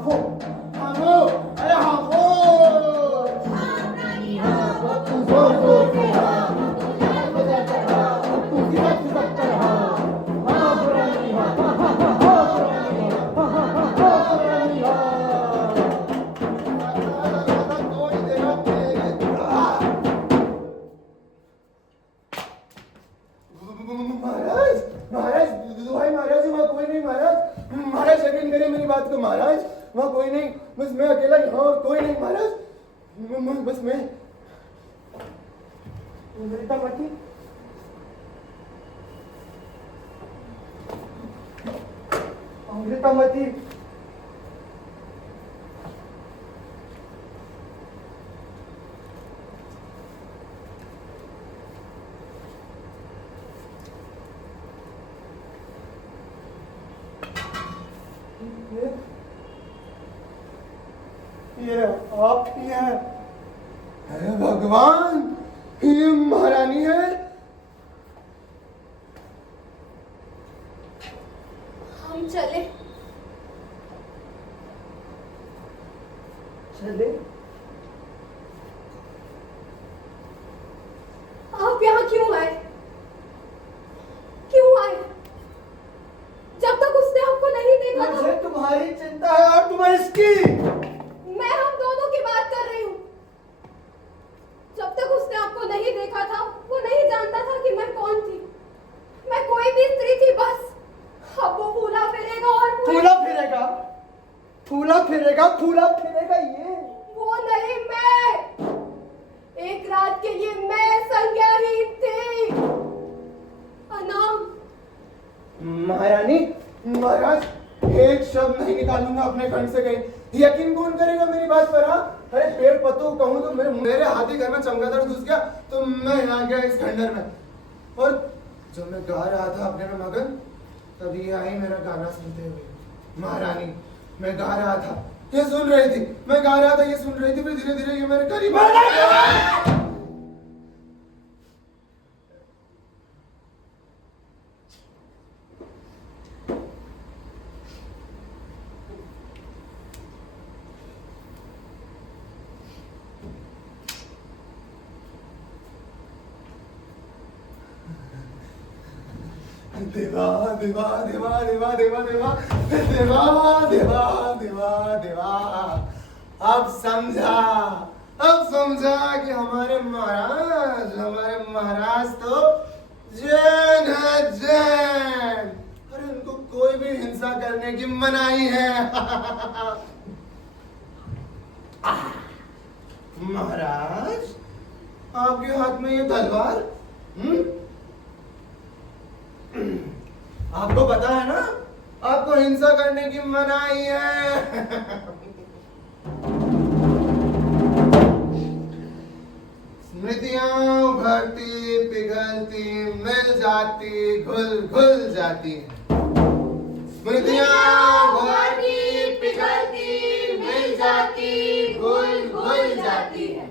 हाफो हाफो अरे हाफो तू जोर जोर से हाँ तू लाल बजा कर हाँ तू सिसक सिसक कर हाँ हाँ पुरानी हाँ हाँ हाँ हाँ पुरानी हाँ हाँ हाँ हाँ पुरानी हाँ महाराज महाराज दुहाई महाराज वहाँ कोई नहीं महाराज महाराज यकीन करिए मेरी बात को महाराज वहाँ कोई नहीं बस मैं अकेला यहाँ और कोई नहीं महाराज बस मैं अमृतामती अमृतामती ये आप ही हैं हे भगवान ये महारानी है हम चले चले आप यहाँ क्यों आए क्यों आए जब तक उसने आपको नहीं देखा था मुझे तुम्हारी चिंता है और तुम्हें इसकी मैं हम दोनों की बात कर रही हूँ जब तक उसने आपको नहीं देखा था वो नहीं जानता था कि मैं कौन थी मैं कोई भी स्त्री थी बस अब वो फूला फिरेगा और फूला फिरेगा फूला फिरेगा फूला फिरेगा ये वो नहीं मैं एक रात के लिए मैं संज्ञाहीन थी अनाम महारानी महाराज एक शब्द नहीं निकालूंगा अपने कंठ से कहीं यकीन कौन करेगा मेरी बात पर हाँ अरे पेड़ पत्तों को कहूँ तो मेरे हाथी घर में चमगादड़ घुस गया तो मैं यहाँ गया इस खंडर में और जब मैं गा रहा था अपने में मगन तभी आई मेरा गाना सुनते हुए महारानी मैं गा रहा था ये सुन रही थी मैं गा रहा था ये सुन रही थी फिर धीरे धीरे ये मेरे करीब आ गया। देवा देवा देवा देवा देवा देवा देवा देवा देवा देवा अब समझा कि हमारे महाराज तो जैन है जैन अरे उनको कोई भी हिंसा करने की मनाही है महाराज आपके हाथ में ये तलवार आपको पता है ना आपको हिंसा करने की मनाही है स्मृतियां उभरती पिघलती मिल जाती घुल घुल जाती स्मृतियां उभरती पिघलती मिल जाती घुल घुल जाती है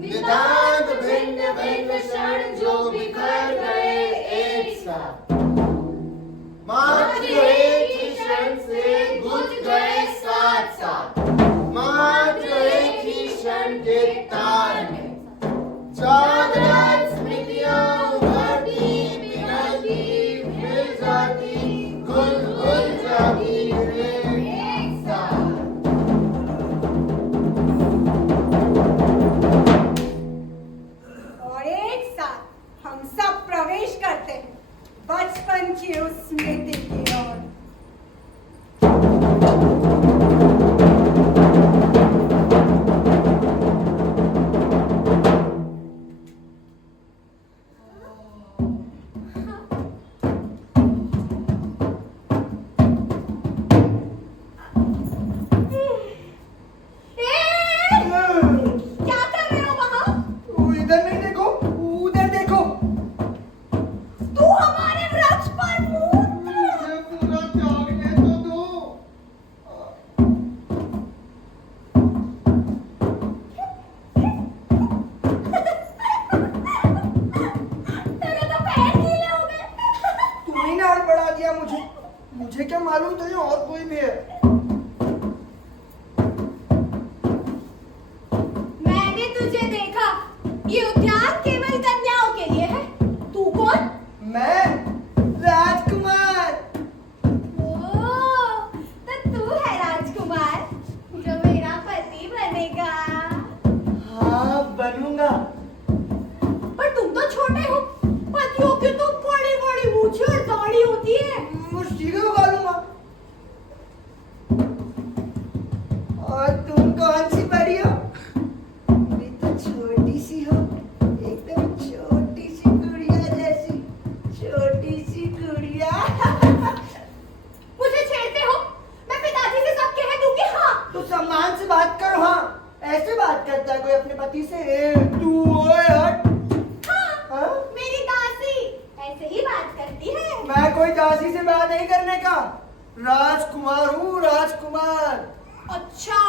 नितांत भिन्न भिन्न क्षण जो बिखर गए एक साथ मात्र एक ही क्षण से गुज गए साथ साथ मात्र एक ही क्षण के तार में जागृत स्मृतियां उभरती पिघलती मिल जाती घुल घुल जाती एक साथ और एक साथ हम सब प्रवेश करते हैं बचपन की उस स्मृति की ओर क्या कर रहे हो वहां इधर नहीं देखो उधर देखो तू हमारे वृक्ष पर मुझे पूरा त्यागने तो दो तेरे तो पैर गीले हो गए तूने ना और बढ़ा दिया मुझे क्या मालूम तुझे और कोई भी है मैं कोई दासी से ब्याह नहीं करने का, राजकुमार हूँ, राजकुमार। अच्छा,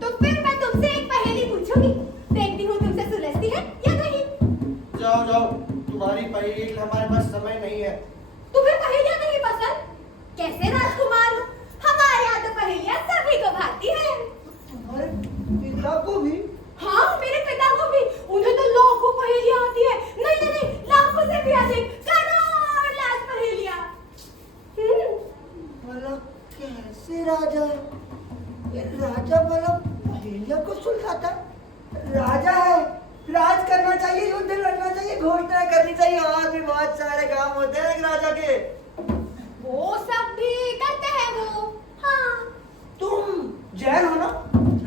तो फिर मैं तुमसे एक पहेली पूछूंगी, देखती हूँ तुमसे सुलझती है या नहीं। जाओ जाओ, तुम्हारी पहेली हमारे पास समय नहीं है। तुम्हें पहेलियां नहीं पसंद? कैसे राजकुमार हो? हमारे यहाँ तो पहेलियां सभी को भाती है। तुम्हारे पिता को भी? हाँ, मेरे पिता को भी। उन्हें तो लाखों पहेलियां आती है। नहीं नहीं नहीं, लाखों से भी अधिक, करोड़ लाख पहेलियां। मतलब कैसे राजा है ये? राजा मतलब पहेलियों को सुलझाता है? राजा है, राज करना चाहिए, युद्ध लड़ना चाहिए, घोषणा करनी चाहिए, और भी बहुत सारे काम होते हैं एक राजा के। वो सब भी करते हैं वो। हाँ। तुम जैन हो ना?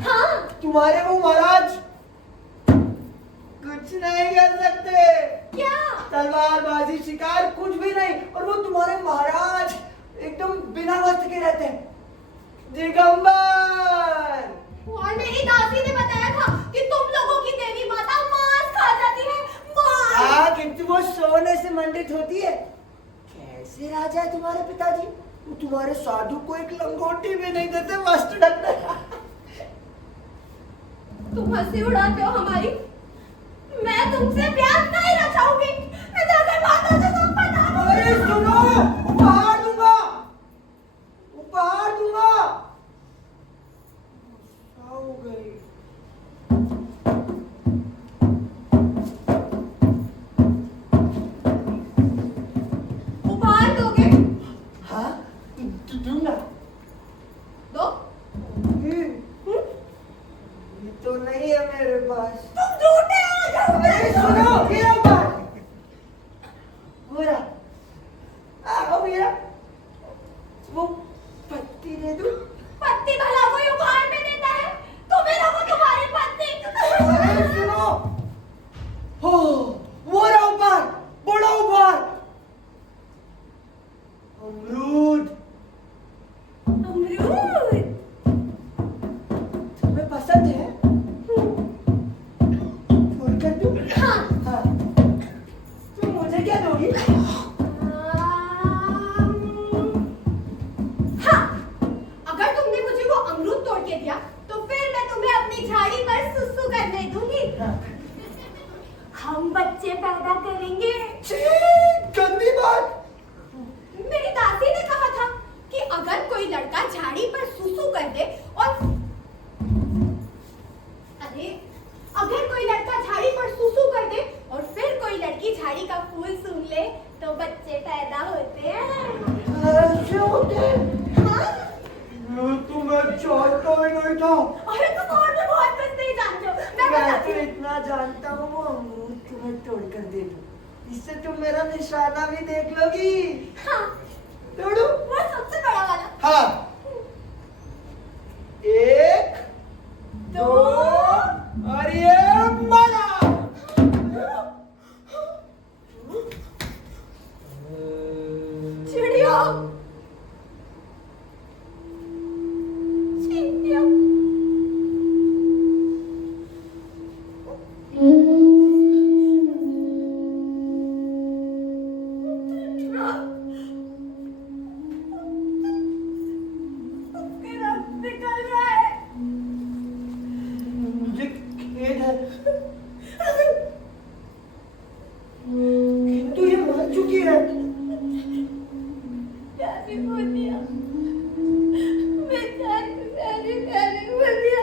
हाँ। तुम्हारे वो महाराज कुछ नहीं कर सकते। क्या? तलवारबाजी, शिकार, कुछ भी नहीं। और वो तुम्हारे महाराज एकदम बिना वस्त्र के रहते हैं, दिगंबर। और मेरी दासी ने बताया था कि तुम लोगों की देवी माता मांस खा जाती है, मांस। हाँ, किंतु वो सोने से मंडित होती है। कैसे राजा है तुम्हारे पिताजी? वो तुम्हारे साधु को एक लंगोटी भी नहीं देते वस्त्र ढकने का। तुम हंसी उड़ाते हो हमारी। मैं तुमसे प्यार नहीं रचाऊंगी। मैं जाकर माता से तुम बता दूंगी। अरे सुनो, उपहार दूंगा, उपहार दूंगा। गुस्सा हो गई। उपहार दोगे? हाँ, दूंगा। दो। ये तो नहीं है मेरे पास। तुम झूठे हो, झूठे। अरे सुनो, मेरा बात हो रहा। आओ मेरा, वो पत्ती दे दूं? पत्ती भला कोई उपहार में देता है? तुम्हें लोगों तुम्हारी पत्ती। अरे सुनो, हो वो रहा उपहार, बड़ा उपहार, अमरूद। अमरूद। तुम्हें पसंद है? तोड़कर दूं? हाँ। हाँ। तुम मुझे क्या दोगी? हाँ, अगर तुमने मुझे वो अमरूद तोड़ के दिया तो फिर मैं तुम्हें अपनी झाड़ी पर सुसु करने दूंगी। हाँ। हम बच्चे पैदा करेंगे। छी, गंदी बात। मेरी दादी ने कहा था कि अगर कोई लड़का झाड़ी पर सुसु कर दे और अगर कोई लड़का झाड़ी पर सुसु कर दे और फिर कोई लड़की झाड़ी का फूल सूंघ ले तो बच्चे पैदा होते हैं। ऐसे होते हैं? हाँ? ये तो मैं जानता ही नहीं था। अरे तुम और भी बहुत कुछ नहीं जानते हो। मैं मैं बताती तो हूँ। इतना जानता हूँ, वो अमरूद तुम्हें तोड़कर दे दूं, इससे तुम मेरा निशाना भी देख लोगी। हाँ, तोड़ो। वो सबसे बड़ा वाला। हाँ, एक, दो, और ये बड़ा। चिड़िया। चिड़िया। उसके रक्त निकल रहा है। मुझे खेद है, किंतु ये मर चुकी है। प्यारी मोतिया, बेचारी प्यारी प्यारी मोतिया,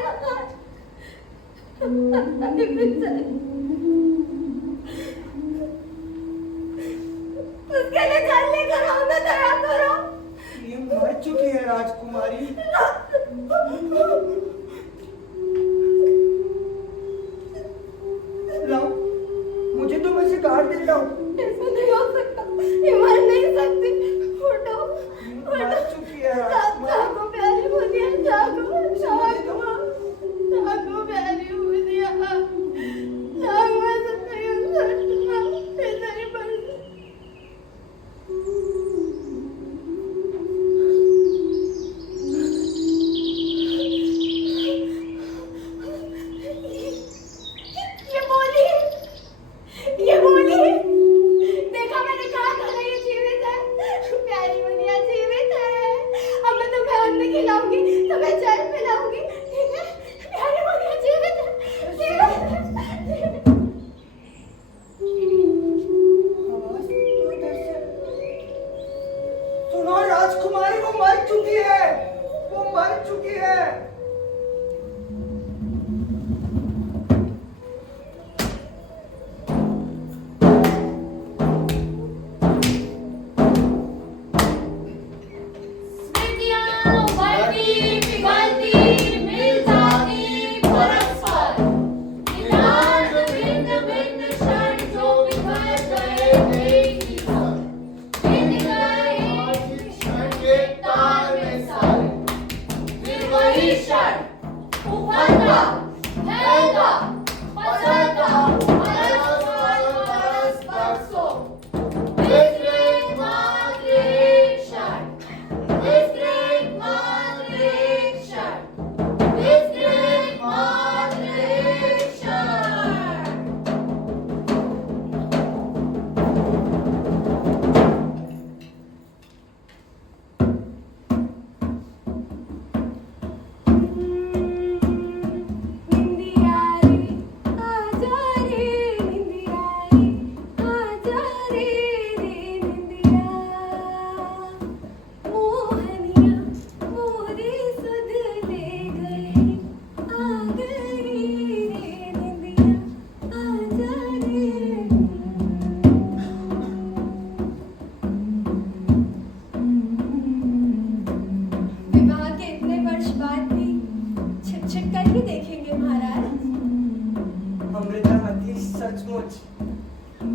हमारी बेचारी। उसके लिए जल्दी करो, ना दया करो। ये मर चुकी है राजकुमारी। लाओ, मुझे तो मैं काट देता हूँ। ऐसा नहीं हो सकता, ये मर नहीं सकती। उठो, मर चुकी है राजकुमारी। जागो प्यारी मोतिया, जागो, जागो, जागो प्यारी मोतिया, जागो। ऐसा नहीं हो सकता, ऐसा नहीं बन ये बोली, देखा मैंने कहा था ना, ये राजकुमारी वो मर चुकी है, वो मर चुकी है।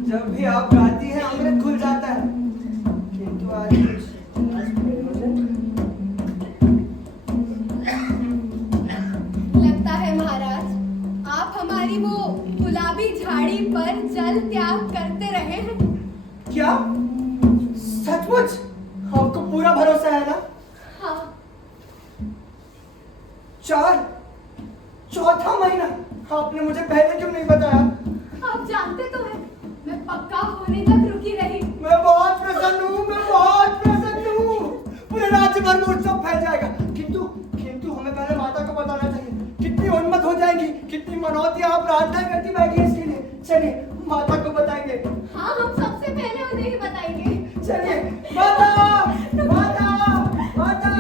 जब भी आप गाती हैं अमृत खुल जाता है, किंतु आज लगता है महाराज आप हमारी वो गुलाबी झाड़ी पर जल त्याग करते रहे हैं। क्या सचमुच? आपको पूरा भरोसा है ना? हाँ। चौथा महीना आपने मुझे पहले क्यों नहीं बताया? आप जानते तो हैं मैं पक्का होने तक रुकी रही। मैं बहुत प्रसन्न हूँ, मैं बहुत प्रसन्न हूँ। पूरे राज्य भर में उत्सव फैल जाएगा, किंतु हमें पहले माता को बताना चाहिए। कितनी उन्मत्त हो जाएगी, कितनी मनौती आप प्रार्थना करती रहेगी इसके लिए। चलिए माता को बताएंगे। हाँ हम सबसे पहले उन्हें ही बताएंगे। चलिए माता, माता, माता।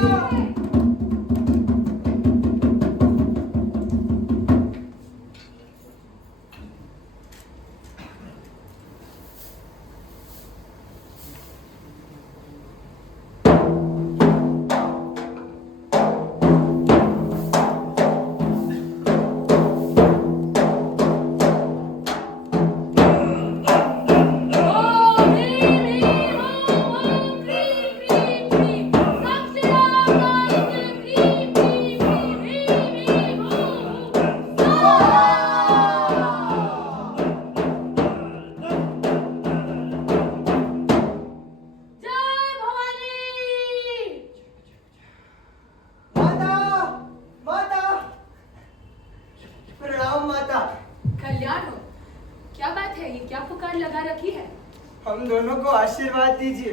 हम दोनों को आशीर्वाद दीजिए।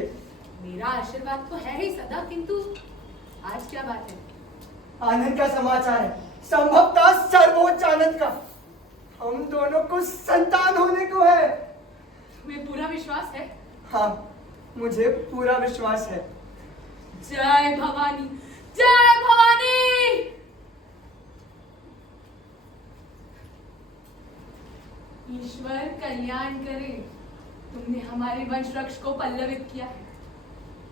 मेरा आशीर्वाद तो है ही सदा, किंतु आज क्या बात है? आनंद का समाचार है, संभवतः सर्वोच्च आनंद का। हम दोनों को संतान होने को है। तुम्हें पूरा विश्वास है? हाँ, मुझे पूरा विश्वास है। जय भवानी, जय भवानी। ईश्वर कल्याण करे, तुमने हमारे वंश वृक्ष को पल्लवित किया है।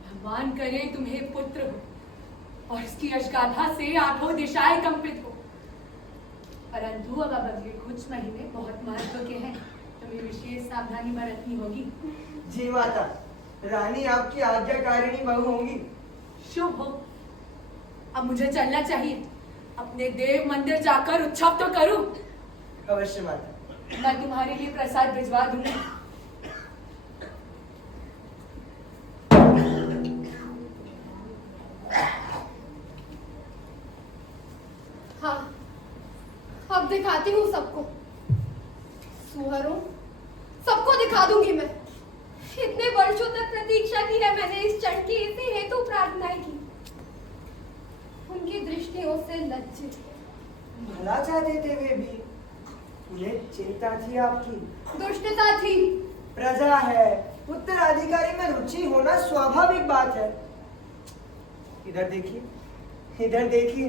भगवान करे तुम्हें पुत्र हो और इसकी यशगाथा से आठों दिशाएं कंपित हो। परंतु अब अगले कुछ महीने बहुत महत्व के हैं, तुम्हें विशेष सावधानी बरतनी होगी। जी माता, रानी आपकी आज्ञाकारिणी बहू होंगी। शुभ हो। अब मुझे चलना चाहिए, अपने देव मंदिर जाकर उत्सव तो करूं। अवश्य माता। मैं तुम्हारे लिए प्रसाद भिजवा दूंगी। हाँ, अब दिखाती हूँ सबको। सुहरों, सबको दिखा दूंगी मैं। इतने वर्षों तक प्रतीक्षा की है मैंने इस क्षण की, इसी हेतु प्रार्थनाएं की। उनकी दृष्टियों से लज्जित, भला चाहते थे वे भी, उन्हें चिंता थी आपकी। दुष्टता थी। प्रजा है, उत्तराधिकारी में रुचि होना स्वाभाविक बात है। इधर देखिए, इधर देखिए,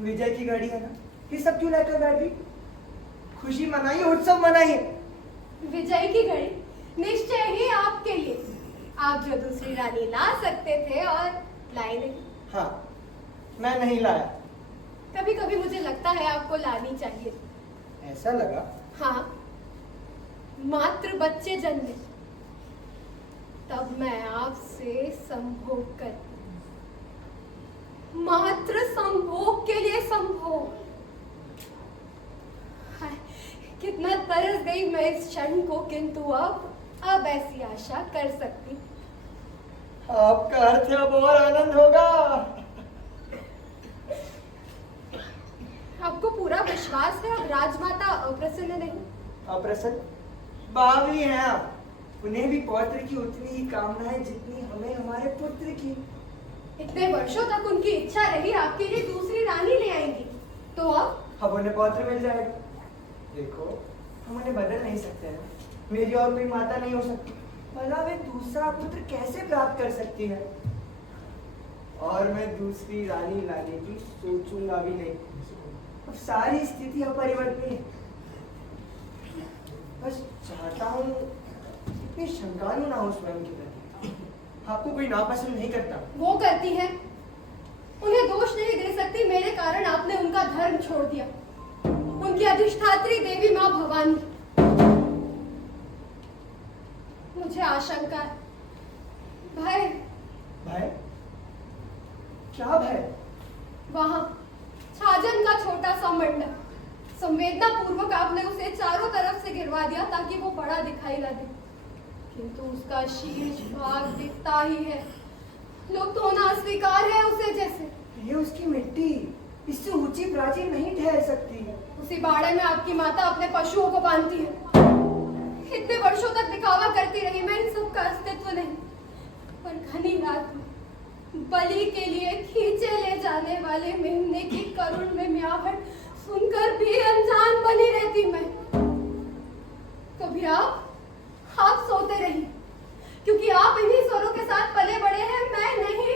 विजय की घड़ी है ना, ये सब क्यों लेकर बैठ गई? खुशी मनाइए, उत्सव मनाइए। विजय की घड़ी निश्चय ही आपके लिए, आप जो दूसरी रानी ला सकते थे और लाए नहीं। हाँ, मैं नहीं लाया। कभी कभी मुझे लगता है आपको लानी चाहिए। ऐसा लगा? हाँ, मात्र बच्चे जन्मे तब मैं आपसे संभोग करती, मात्र संभोग के लिए संभोग। हाय, कितना तरस गई मैं इस क्षण को, किंतु अब ऐसी आशा कर सकती। आपका अर्थ है अब और आनंद होगा। आपको पूरा विश्वास है अब राजमाता अप्रसन्न नहीं? अप्रसन्न? बावली हैं आप। उन्हें भी पौत्र की उतनी ही कामना है जितनी हमें हमारे पुत्र की। इतने वर्षों तक उनकी इच्छा रही आपके लिए दूसरी रानी ले आएंगी, तो अब उन्हें पौत्र मिल जाएगा। देखो, हम उन्हें बदल नहीं सकते हैं। मेरी और कोई माता नहीं हो सकती, भला वे दूसरा पुत्र कैसे प्राप्त कर सकती है? और मैं दूसरी रानी लाने की सोचूंगा भी नहीं। अब सारी स्थिति अपरिवर्तनीय है। बस चाहता हूँ इतनी शंकालु ना हो स्वयं के प्रति। आपको कोई नापसंद नहीं करता। वो करती है, उन्हें दोष नहीं दे सकती। मेरे कारण आपने उनका धर्म छोड़ दिया, उनकी अधिष्ठात्री देवी माँ भवानी। मुझे आशंका है, भय। भय? क्या भय? वहां छाजन का छोटा सा मंडप, संवेदना पूर्वक आपने उसे चारों तरफ से गिरवा दिया ताकि वो बड़ा दिखाई न दे, किंतु उसका शीर्ष भाग दिखता ही है। लोग तो ना अस्वीकार है उसे जैसे। ये उसकी मिट्टी इससे ऊंची प्राचीर नहीं ठहर सकती है। उसी बाड़े में आपकी माता अपने पशुओं को बांधती है। इतने वर्षों तक दिखावा करती रही मैं, इन सब का अस्तित्व नहीं, पर घनी रात में बलि के लिए खींचे ले जाने वाले मेमने की करुण में म्याहट सुनकर भी अनजान बनी रहती मैं। कभी आप सोते रही, क्योंकि आप इन्हीं स्वरों के साथ पले बड़े हैं, मैं नहीं।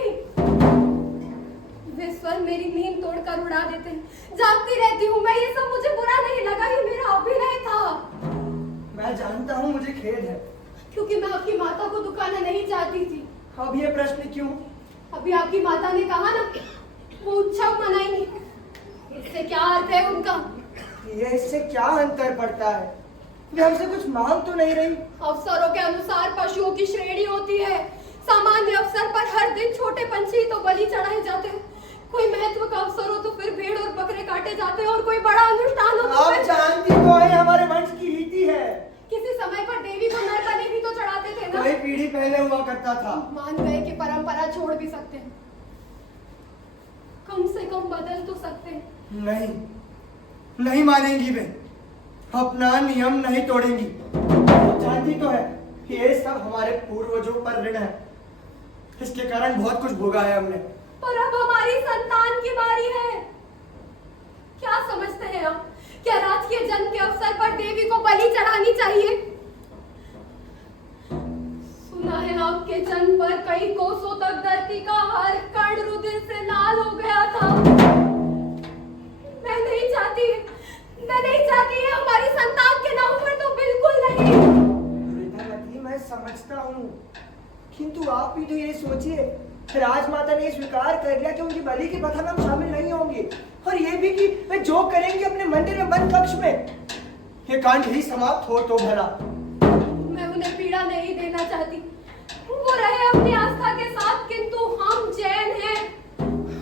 वे स्वर मेरी नींद तोड़कर उड़ा देते हैं, जागती रहती हूँ मैं। ये सब मुझे बुरा नहीं लगा, ये मेरा अभिनय था। मैं जानता हूँ, मुझे खेद है, क्योंकि मैं आपकी माता को दुखाना नहीं चाहती थी। अब ये प्रश्न क्यों? अभी आपकी माता ने कहा ना, वो उत्सव मनाएंगी। इससे क्या अर्थ है उनका? ये इससे क्या अंतर पड़ता है? वे हमसे कुछ मांग तो नहीं रही। अवसरों के अनुसार पशुओं की श्रेणी होती है। सामान्य अवसर पर हर दिन छोटे पंछी तो बलि चढ़ाए जाते हैं, कोई महत्व का अवसर हो तो फिर भेड़ और बकरे काटे जाते हैं, और कोई बड़ा अनुष्ठान हो तो आप जानती तो है हमारे वंश की रीति है। किसी समय पर देवी को नर बलि भी तो चढ़ाते थे ना। कई पीढ़ी पहले हुआ करता था। मान गए कि परंपरा छोड़ भी सकते हैं, कम से कम बदल तो सकते हैं। नहीं, नहीं मानेंगी वे, अपना नियम नहीं तोड़ेंगी। जानती तो है ये सब हमारे पूर्वजों पर ऋण है, इसके कारण बहुत कुछ भोगा है हमने। पर अब हमारी संतान की बारी है। क्या समझते हैं आप? क्या रात के जन्म के अवसर पर देवी को बलि चढ़ानी चाहिए? सुना है आपके जन्म पर कई कोसों तक धरती का हर कण रुधिर से लाल हो गया था। मैं नहीं चाहती है हमारी संतान के नाम पर तो बिल्कुल नहीं। वृद्धावती, मैं समझता हूँ, किंतु आप भी तो ये सोचिए, राजमाता ने स्वीकार कर लिया कि उनकी बलि की प्रथा में हम शामिल नहीं होंगे, और ये भी कि वे जो करेंगे अपने मंदिर में बंद कक्ष में, ये कांड ही समाप्त हो तो भला। मैं उन्हें पीड़ा नहीं देना चाहती, वो रहे अपनी आस्था के साथ, किंतु हम जैन हैं,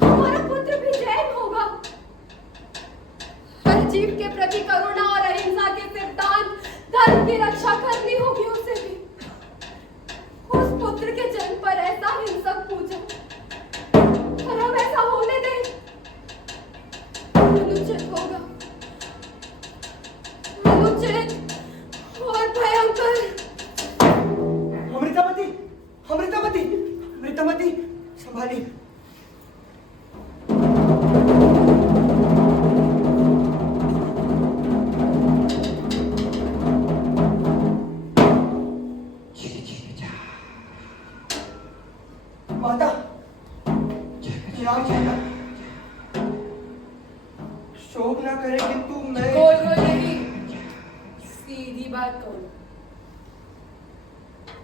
हमारा पुत्र भी जैन होगा। हर जीव के प्रति करुणा और अहिंसा के सिद्धांत, धर्म की रक्षा करनी होगी उसे भी। उस पुत्र के जन्म पर ऐसा हिंसक पूजन, और हम ऐसा होने दें, अनुचित होगा, अनुचित और भयंकर। अमृतावती, अमृतावती, अमृतावती, संभाली। माता, विराम होगा। शोक ना करे किंतु मैं गोल गोल नहीं, सीधी बात करो।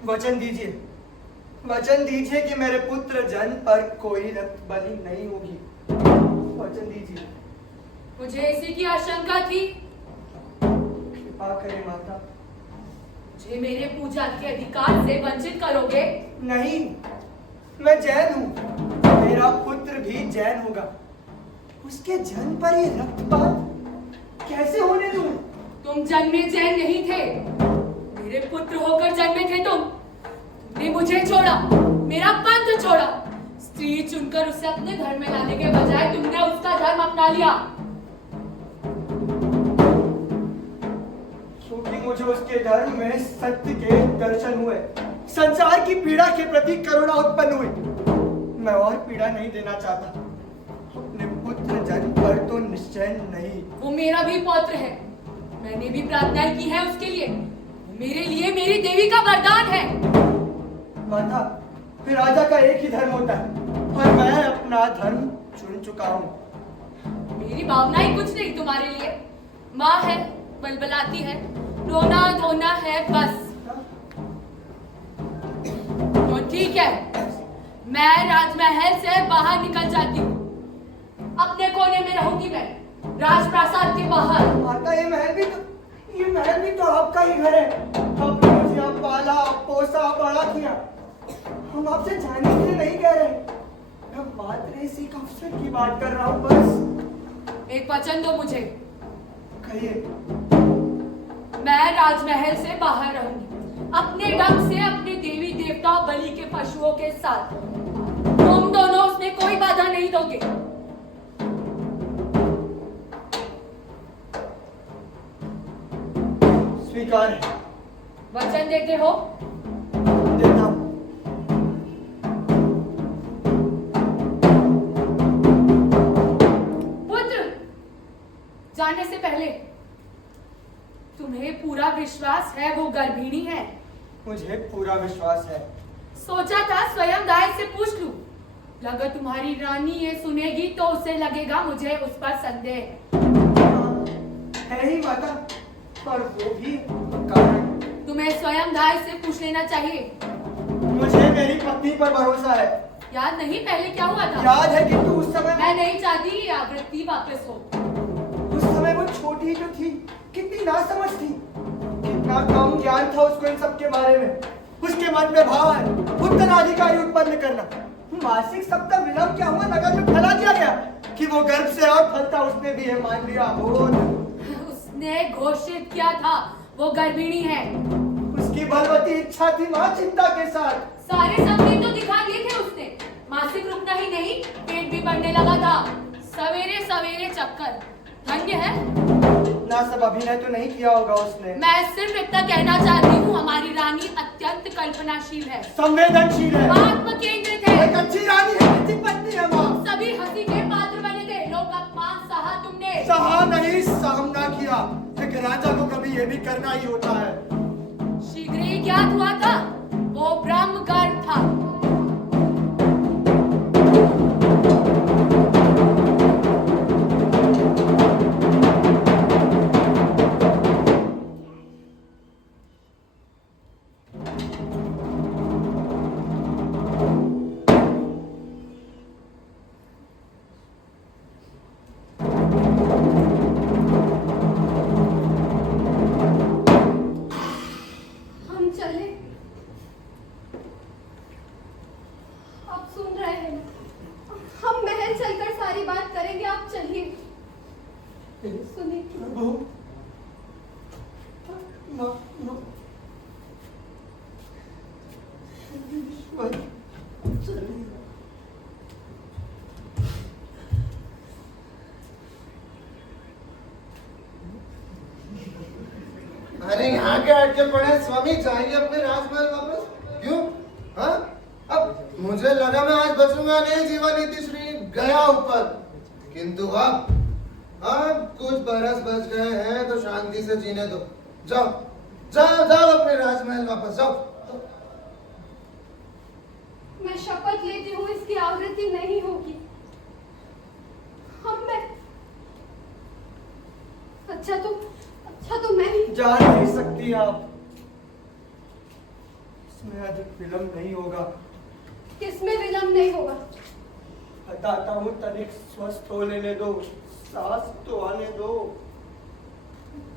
वचन दीजिए कि मेरे पुत्र जन्म पर कोई रक्त बलि नहीं होगी। वचन दीजिए। मुझे इसी की आशंका थी। कृपा करें माता। मुझे मेरे पूजा के अधिकार से वंचित करोगे? नहीं, मैं जैन हूँ, मेरा पुत्र भी जैन होगा। उसके जन्म पर ये रक्तपात कैसे होने दूं? तुम जन्मे जैन नहीं थे, मेरे पुत्र होकर जन्मे थे तुम। तुमने मुझे छोड़ा, मेरा पंथ छोड़ा, स्त्री चुनकर उसे अपने धर्म में लाने के बजाय तुमने उसका धर्म अपना लिया। क्योंकि मुझे उसके धर्म में सत्य के दर्शन हुए, संसार की पीड़ा के प्रति करुणा उत्पन्न हुई। मैं और पीड़ा नहीं देना चाहता। अपने पुत्र जन्म पर तो निश्चय नहीं। वो मेरा भी पौत्र है, मैंने भी प्रार्थना की है उसके लिए। वो मेरे लिए मेरी देवी का वरदान है। माता, फिर राजा का एक ही धर्म होता है और मैं अपना धर्म चुन चुका हूँ। मेरी भावनाएं कुछ नहीं तुम्हारे लिए। माँ है, बलबलाती है, रोना धोना है बस। तो ठीक है, मैं राजमहल से बाहर निकल जाती हूँ। अपने कोने में रहूंगी मैं, राजप्रासाद के बाहर। माता, ये महल भी तो आपका ही घर है। आपने मुझे यहाँ पाला, पोसा, बड़ा किया। हम आपसे जाने के लिए नहीं कह रहे, मैं मात्र इसी अवसर की बात कर रहा हूँ बस। एक वचन दो मुझे। कहिए। मैं राजमहल से बाहर रहूंगी, अपने ढंग से, अपने देवी देवता और बलि के पशुओं के साथ। तुम दोनों उसमें कोई बाधा नहीं दोगे। स्वीकार है। वचन देते हो? देता हूँ। पुत्र, जाने से पहले तुम्हें पूरा विश्वास है वो गर्भिणी है? मुझे पूरा विश्वास है। सोचा था स्वयं दाय से पूछ लूं। अगर तुम्हारी रानी ये सुनेगी तो उसे लगेगा मुझे उस पर संदेह है ही माता, पर वो भी कारण। तुम्हें स्वयं दाय से पूछ लेना चाहिए। मुझे मेरी पत्नी पर भरोसा है। याद नहीं पहले क्या हुआ था? याद है किंतु उस समय मैं नहीं चाहती ये आवृत्ति वापस हो। उस समय वो छोटी जो थी, कितनी नासमझ थी, कितना कम ज्ञान था उसको इन सब के बारे में। उसके मन में भार, उत्तराधिकारी उत्पन्न करना, मासिक सप्ताह विलंब क्या हुआ, नगर में फैला दिया गया कि वो गर्भ से और फलता उसने भी है मान लिया। उसने घोषित किया था वो गर्भिणी है। उसकी बलवती इच्छा थी मां, चिंता के साथ। सारे संकेत तो दिखा दिए थे उसने। मासिक रुकना ही नहीं, पेट भी बढ़ने लगा था। सवेरे सवेरे चक्कर। धन्य है। ना सब अभिनय तो नहीं किया होगा उसने। मैं सिर्फ इतना कहना चाहती हूँ, हमारी रानी अत्यंत कल्पनाशील है, संवेदनशील है, आत्म केंद्रित है। एक अच्छी रानी है, अच्छी पत्नी है मां। सभी हंसी के पात्र बने थे। लोक अपमान सहा तुमने। सहा नहीं, सामना किया। एक राजा को कभी ये भी करना ही होता है। शीघ्र ही ज्ञात हुआ था वो ब्रह्म गर्भ था। हम चले। आप सुन रहे हैं, हम महल चलकर सारी बात करेंगे। आप चलिए। सुनिए। प्रभु, ईश्वर, चलिए। अरे यहाँ के अटके पड़े स्वामी, जाइए अपने राजमहल वापस। क्यों? हाँ? अब मुझे लगा मैं आज बचूंगा नहीं, जीवन नीति श्री गया ऊपर, किंतु अब कुछ बरस बच गए हैं तो शांति से जीने दो। जाओ जाओ जाओ अपने राजमहल वापस जाओ। मैं शपथ लेती हूँ इसकी आवृत्ति नहीं होगी। अच्छा तो मैं ही। जा नहीं सकती आप, इसमें अधिक विलंब नहीं होगा। किसमें विलंब नहीं होगा? बताता हूँ, तनिक स्वस्थ हो लेने दो, सांस तो आने दो।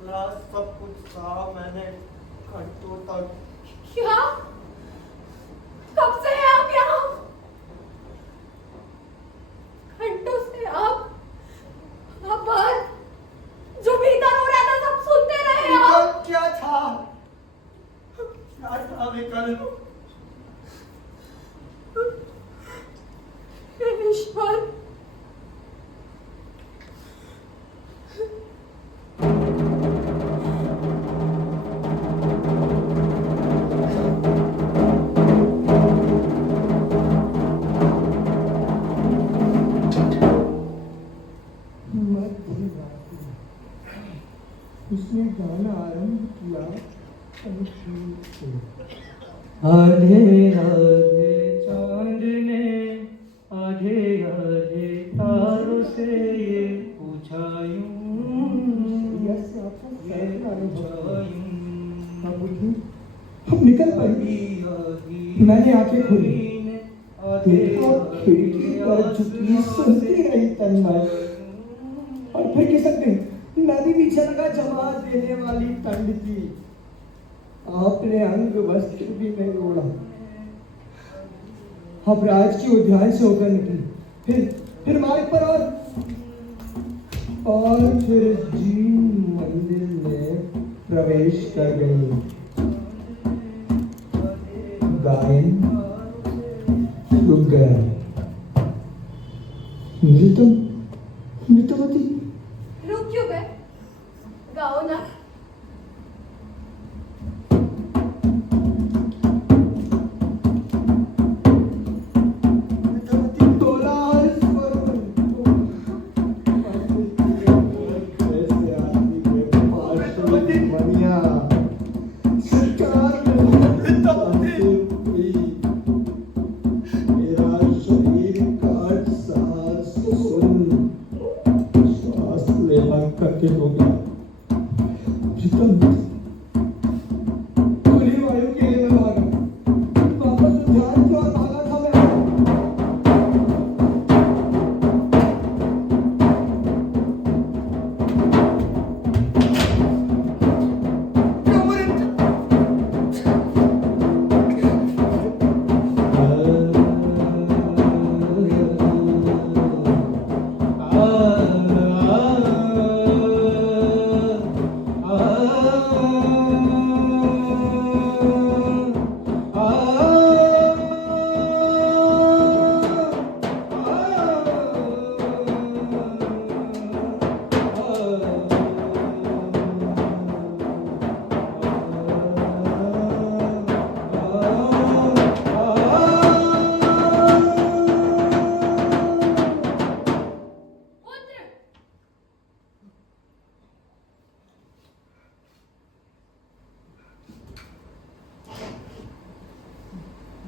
सब कुछ सहा मैंने घंटों तक। क्या? कब से हैं आप यहाँ? घंटों से आप बाहर जो भीतर हो रहा था सब सुनते रहे आप। क्या था विकल्प? ईश्वर, उसने गाना आरंभ किया। आधे आधे चांद ने आधे आधे तारों से ये पूछा यूं, ये पूछा यूं। हम निकल पड़ी। मैंने आंखें खोली, देखा खिड़की पर झुकी सुनती रही तन्मय, और फिर खिसक गई। नदी भी छलका जमा देने वाली ठंड की। आपने अंग वस्त्र भी नहीं ओढ़ा। अब राज की उद्यान से होकर निकली, फिर मार्ग पर और फिर जी मंदिर में प्रवेश कर गई। गायन रुक गया। मृतमती रुक क्यों गए? गाओ ना।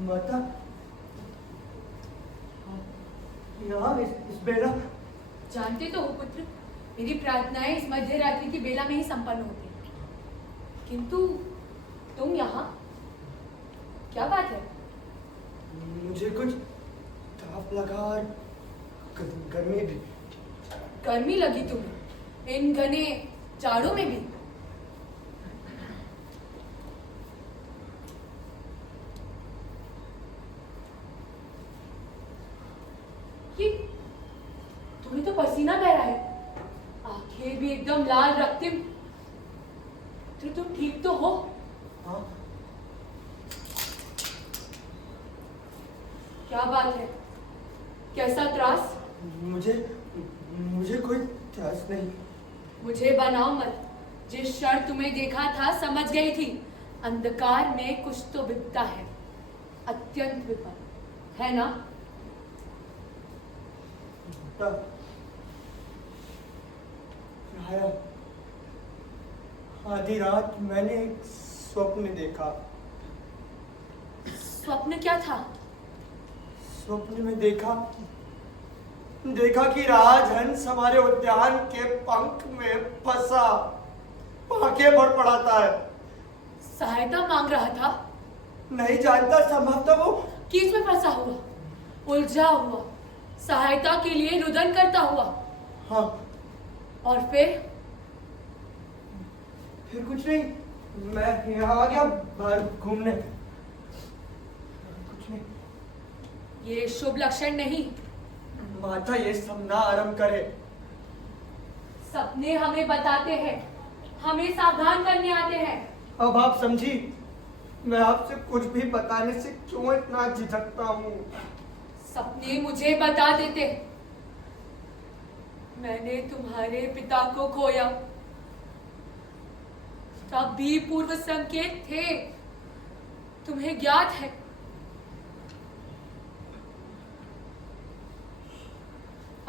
माता, यहाँ इस बेला। जानते तो हो पुत्र, मेरी प्रार्थनाएं इस मध्य रात्रि की बेला में ही संपन्न होती हैं। किंतु तुम यहाँ, क्या बात है? मुझे कुछ ताप लगा और गर्मी भी। गर्मी लगी तुम्हें इन घने जाड़ों में भी? कि तुम्हें तो पसीना बह रहा है, आंखें भी एकदम लाल रक्तिम। तो तुम ठीक तो हो? हाँ। क्या बात है? कैसा त्रास? मुझे कोई त्रास नहीं। मुझे बनाओ मत। जिस क्षण तुम्हें देखा था समझ गई थी, अंधकार में कुछ तो विपदा है, अत्यंत विपद है ना? आधी रात मैंने एक स्वप्न देखा। स्वप्न क्या था? स्वप्न में देखा देखा कि राजहंस हमारे उद्यान के पंख में फंसा, आंखें बड़बड़ाता है। सहायता मांग रहा था। नहीं जानता, संभवतः वो किस में फंसा हुआ, उलझा हुआ, सहायता के लिए रुदन करता हुआ। हाँ, और फिर कुछ नहीं, मैं यहाँ आ गया बाहर घूमने। कुछ नहीं। ये शुभ लक्षण नहीं। माता ये सब ना आरंभ करे। सपने हमें बताते हैं, हमें सावधान करने आते हैं। अब आप समझी मैं आपसे कुछ भी बताने से क्यों इतना झिझकता हूँ। सपने मुझे बता देते, मैंने तुम्हारे पिता को खोया, तब भी पूर्व संकेत थे, तुम्हें ज्ञात है।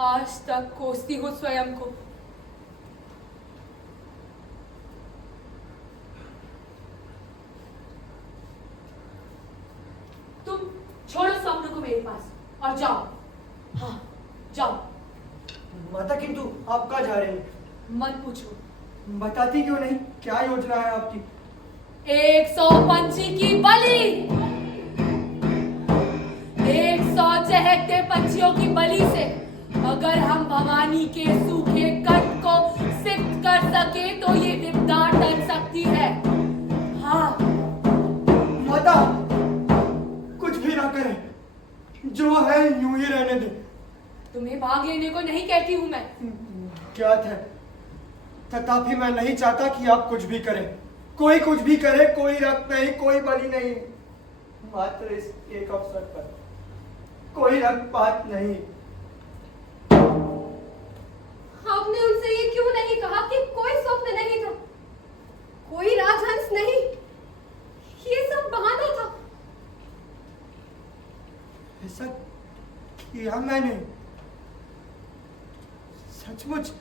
आज तक कोसती हूं स्वयं को। तुम छोड़ो स्वप्न को मेरे पास और जाओ। हाँ, जाओ। माता, किंतु आप कहाँ जा रहे हैं? मत पूछो। बताती क्यों नहीं? क्या योजना है आपकी? 100 पंछी की बलि, 100 चहकते पंछियों की बलि से अगर हम भवानी के सूखे कंठ को सिद्ध कर सके तो ये विपदा टल सकती है। हाँ माता, कुछ भी ना करें, जो है यूं ही रहने दे। तुम्हें भाग लेने को नहीं कहती हूं मैं। क्या है, तथापि मैं नहीं चाहता कि आप कुछ भी करें। कोई कुछ भी करे, कोई रक्त नहीं, कोई बलि नहीं, मात्र इस एक अवसर पर कोई रक्तपात नहीं। आपने उनसे ये क्यों नहीं कहा कि कोई स्वप्न नहीं था, कोई राजहंस नहीं, ये सब बहाना था। ऐसा किया मैंने, सचमुच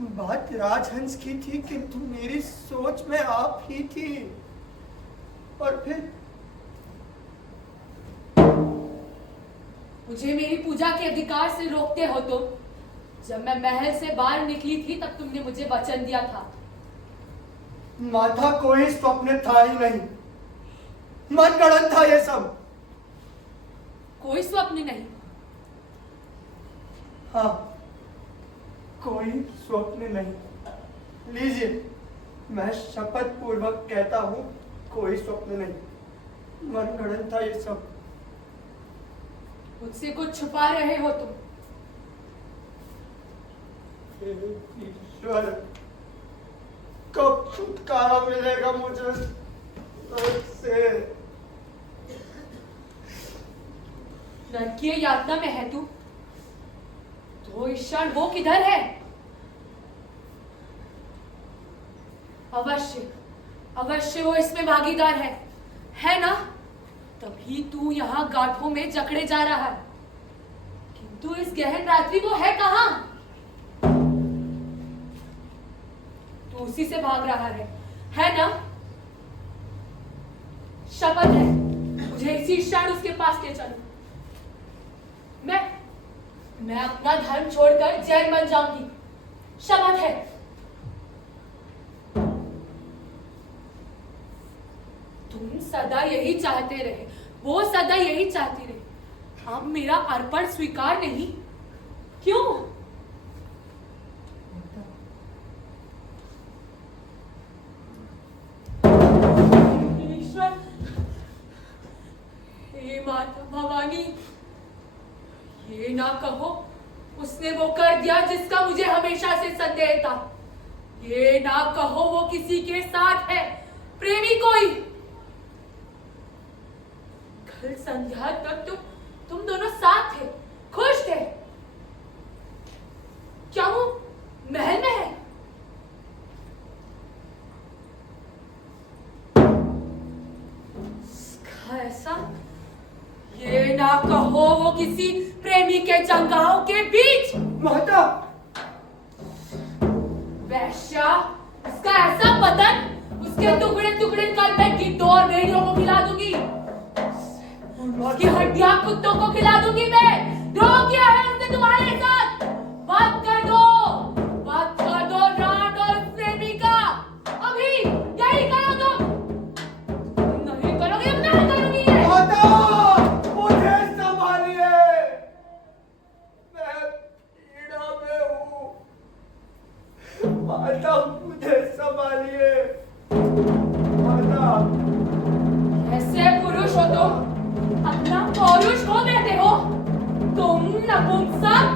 बात राजहंस की थी, किंतु मेरी सोच में आप ही थी। और फिर मुझे मेरी पूजा के अधिकार से रोकते हो तो? जब मैं महल से बाहर निकली थी तब तुमने मुझे वचन दिया था। माता, कोई स्वप्न था ही नहीं, मनगढ़ंत था ये सब। कोई स्वप्न नहीं। हाँ, कोई स्वप्न नहीं। लीजिए, मैं शपथ पूर्वक कहता हूँ, कोई स्वप्न नहीं, मनगढ़ंत था ये सब। मुझसे कुछ छुपा रहे हो तुम। हे ईश्वर, कब छुटकारा मिलेगा मुझे से? नरकीय यातना में है तू तो इस क्षण वो किधर है? अवश्य अवश्य वो इसमें भागीदार है ना? तभी तू यहाँ गांठों में जकड़े जा रहा है। किंतु इस गहन रात्रि वो है कहाँ? तू उसी से भाग रहा है ना? शपथ है, मुझे इसी क्षण उसके पास ले चलो। मैं अपना धर्म छोड़कर जैन बन जाऊंगी, शपथ है। तुम सदा यही चाहते रहे, वो सदा यही चाहती रही। अब मेरा अर्पण स्वीकार नहीं, क्यों? ईश्वर, हे माता भवानी, ये ना कहो उसने वो कर दिया जिसका मुझे हमेशा से संदेह था। ये ना कहो वो किसी के साथ है, प्रेमी कोई। कल संध्या तक तुम दोनों साथ थे, खुश थे। क्या वो महल में है? इसका ऐसा, ये ना कहो वो किसी प्रेमी के जंगाहों के बीच। माता, वैश्या, उसका ऐसा बदन, उसके टुकड़े टुकड़े कर मैं गिद्धों और भेड़ियों को खिला दूंगी। और उसकी हड्डियां कुत्तों को खिला दूंगी मैं। ड्रॉ किया है उसने तुम्हारे साथ। बात कर दो रांड और प्रेमी का। अभी यही करो तुम। नहीं करोगे तो मैं करूंगी ये। माता, मुझे संभालिए, मैं पीड़ा में हूँ। माता, मुझे संभालिए। माता, ऐसे पुरुष हो तुम, अपना पौरुष खो देते हो तुम नपुंसक।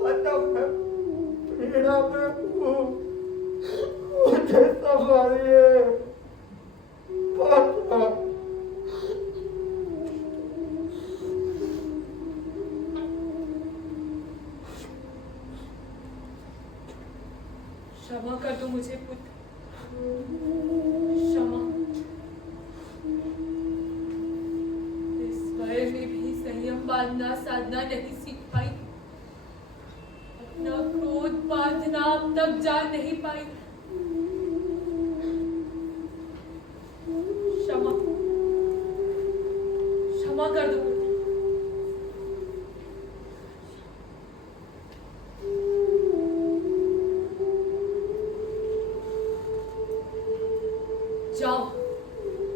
माता, मैं पीड़ा में हूँ। मुझे संभालिए। माता, क्षमा कर दो मुझे पुत्र, क्षमा। इस वय में भी संयम बांधना साधना नहीं सीख पाई। अपना क्रोध बांधना अब तक जान नहीं पाई। क्षमा, क्षमा कर दो पुत्र। जाओ,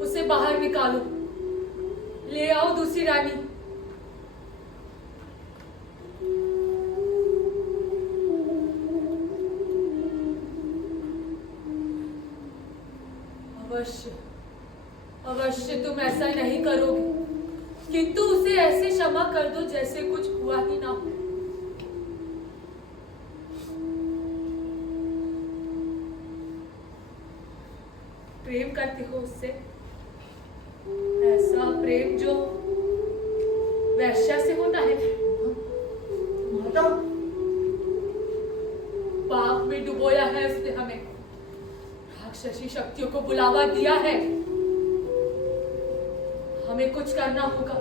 उसे बाहर निकालो। ले आओ दूसरी रानी। अवश्य अवश्य तुम ऐसा नहीं करोगे, किंतु उसे ऐसे क्षमा कर दो जैसे कुछ हुआ ही ना हो। प्रेम करते हो उससे, ऐसा प्रेम जो वैश्या से होता है। माता, पाप में डुबोया है उसने हमें, राक्षसी शक्तियों को बुलावा दिया है। हमें कुछ करना होगा।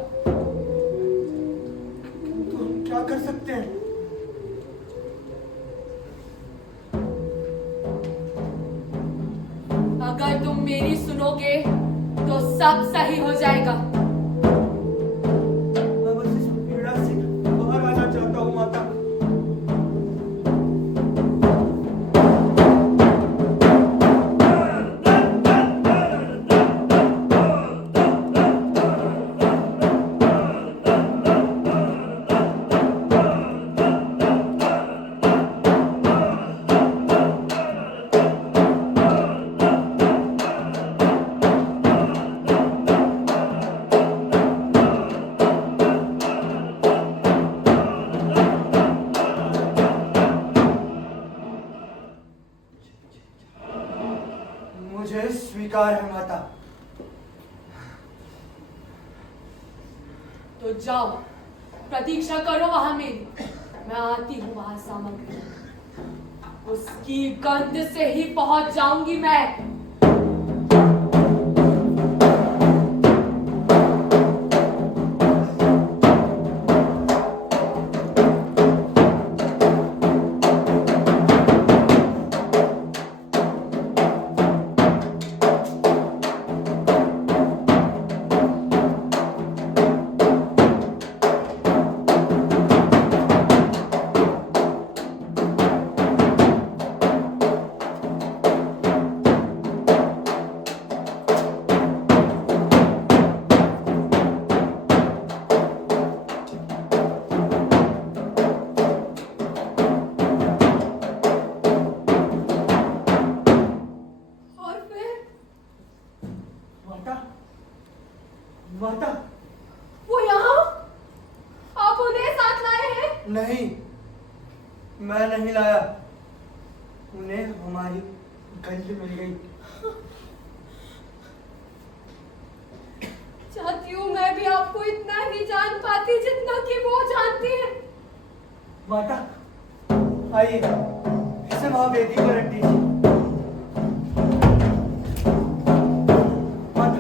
तो हम क्या कर सकते हैं? अगर तुम मेरी सुनोगे तो सब सही हो जाएगा। मैं बस इस पीड़ा से बाहर आना चाहता हूँ माता। मुझे स्वीकार है माता। तो जाओ, प्रतीक्षा करो वहां मेरी। मैं आती हूँ वहां सामग्री। उसकी गंध से ही पहुंच जाऊंगी मैं। माता, वो यहाँ? आप उन्हें साथ लाए हैं? नहीं, मैं नहीं लाया। उन्हें हमारी गंज मिल गई। चाहती हूँ मैं भी आपको इतना नहीं जान पाती जितना कि वो जानती है। माता, आइए, इसे महावेदी पर रख दीजिए। माता,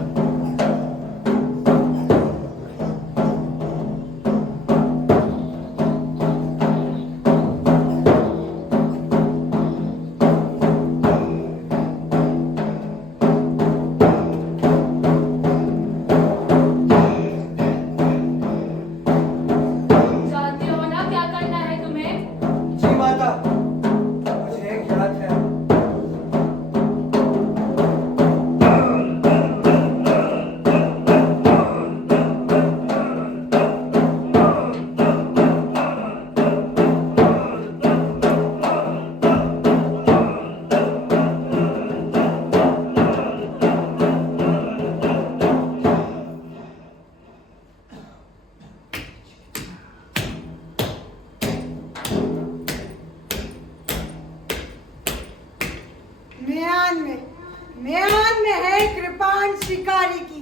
जानते हो ना क्या करना है तुम्हें? जी माता, मुझे याद है। म्यान में है कृपाण शिकारी की,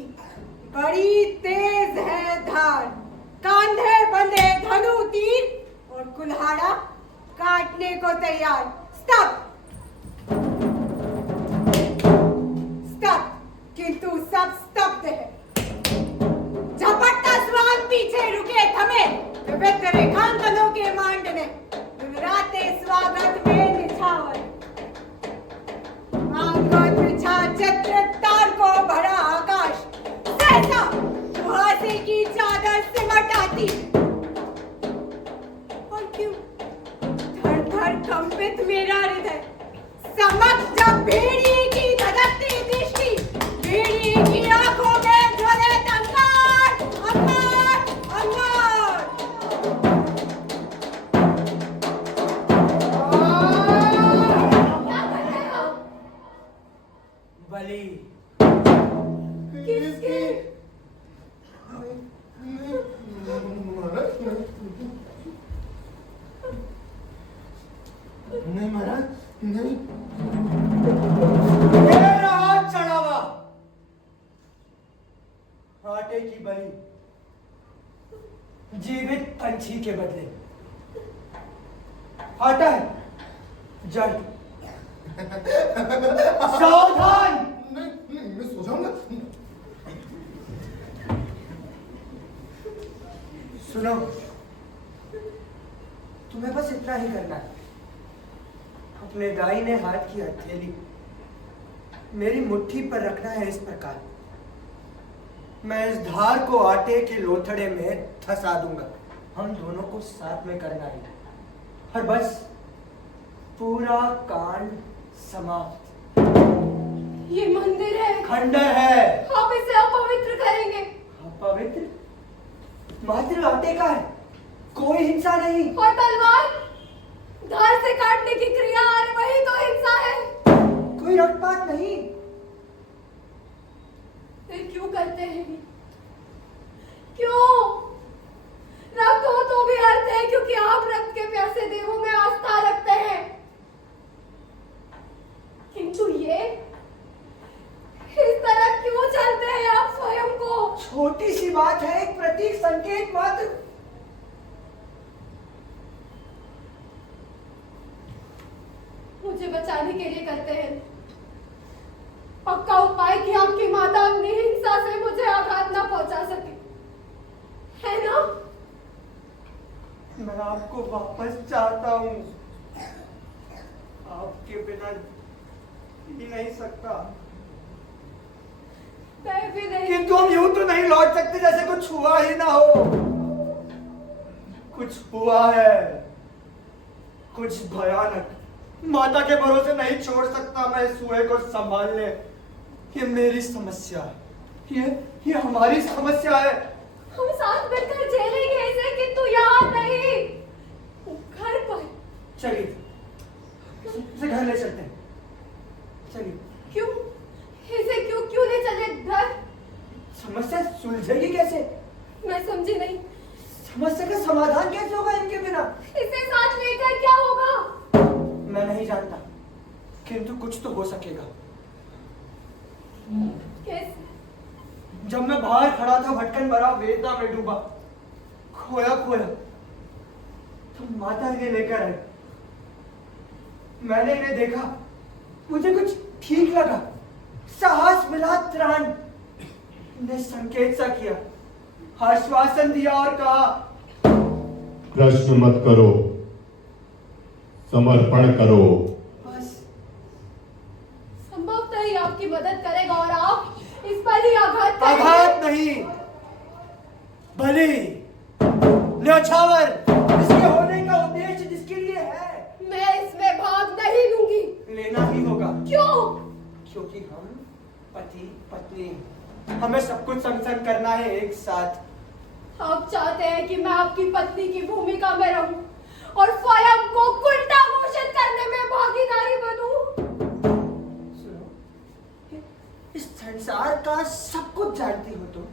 बड़ी तेज है धार, कांधे बंधे धनु तीर और कुल्हाड़ा काटने को तैयार। स्टॉप, स्टॉप, किंतु सब स्तब्ध है। झपटता स्वान पीछे रुके थमे, विविध रेखांकनों के मांडने, विवराते स्वागत में निछावर। आंगन बिछा चित्र तार को भरा आकाश, सहसा कुहासे की चादर सिमट आती। और क्यों धड़ धड़ कंपित मेरा हृदय, समक्ष जब भेड़िए की धधकती दृष्टि, भेड़िए की आंखों में ज्वले अंगार, अंगार, अंगार। क्या कर रहे हो? बलि। किसकी? नहीं महाराज, नहीं। मेरा हाथ चढ़ावा, आटे की बलि, जीवित पंछी के बदले। आटा है, जड़। सावधान। नहीं, नहीं, मैं सो जाऊंगा। सुनो, तुम्हें बस इतना ही करना है। अपने दाहिने हाथ की हथेली मेरी मुट्ठी पर रखना है इस प्रकार। मैं इस धार को आटे के लोथड़े में धंसा दूंगा। हम दोनों को साथ में करना है, और बस पूरा कांड समाप्त। ये मंदिर है, खंडर है। आप इसे अपवित्र करेंगे। पवित्र मात्र आटे का है, कोई हिंसा नहीं। और तलवार धार से काटने की क्रिया, अरे वही तो हिंसा है। कोई रक्तपात नहीं। फिर क्यों करते हैं? क्यों? रक्त हो तो भी अर्थ है, क्योंकि आप रक्त के प्यासे देवों में आस्था रखते हैं। किंतु ये इस तरह क्यों चलते हैं आप स्वयं को? छोटी सी बात है, एक प्रतीक, संकेत मात्र। मुझे बचाने के लिए करते हैं। पक्का उपाय कि आपकी माता अपनी हिंसा से मुझे आघात न पहुंचा सके, है ना? मैं आपको वापस चाहता हूँ, आपके बिना जी नहीं सकता। मैं भी नहीं। किंतु हम यूं तो नहीं लौट सकते जैसे कुछ हुआ ही ना हो। कुछ हुआ है, कुछ भयानक। माता के भरोसे नहीं छोड़ सकता मैं इस हुए को संभालने। ये मेरी समस्या है, ये हमारी समस्या है। हम साथ मिलकर झेलेंगे इसे, किंतु यहाँ नहीं, घर पर। चलिए, इसे घर ले चलते हैं। चलिए। क्यों? इसे क्यों क्यों ले चले घर? समस्या सुलझेगी कैसे? मैं समझी नहीं। समस्या का समाधान कैसे होगा इनके बिना? इसे साथ लेकर क्या होगा? मैं नहीं जानता, किंतु कुछ तो हो सकेगा। कैसे? जब मैं बाहर खड़ा था भटकन भरा वेदना में डूबा, खोया खोया, तो माता इन्हें लेकर आई। मैंने इन्हें देखा, मुझे कुछ ठीक लगा, साहस मिला, त्राण ने संकेत सा किया, आश्वासन दिया और कहा, प्रश्न मत करो, समर्पण करो। बस संभवतः ही आपकी मदद करेगा और आप इस पर ही आघात करेंगे। आघात नहीं, बलि, न्यौछावर, इसके होने का उद्देश्य जिसके लिए है, मैं इसमें भाग नहीं लूंगी। लेना ही होगा। क्यों? क्योंकि हम पति पत्नी, हमें सब कुछ संग करना है एक साथ। आप चाहते हैं कि मैं आपकी पत्नी की भूमिका में रहूं और स्वयं को कुंडा घोषित करने में भागीदारी बनूं? सुनो, इस संसार का सब कुछ जानती हो तुम।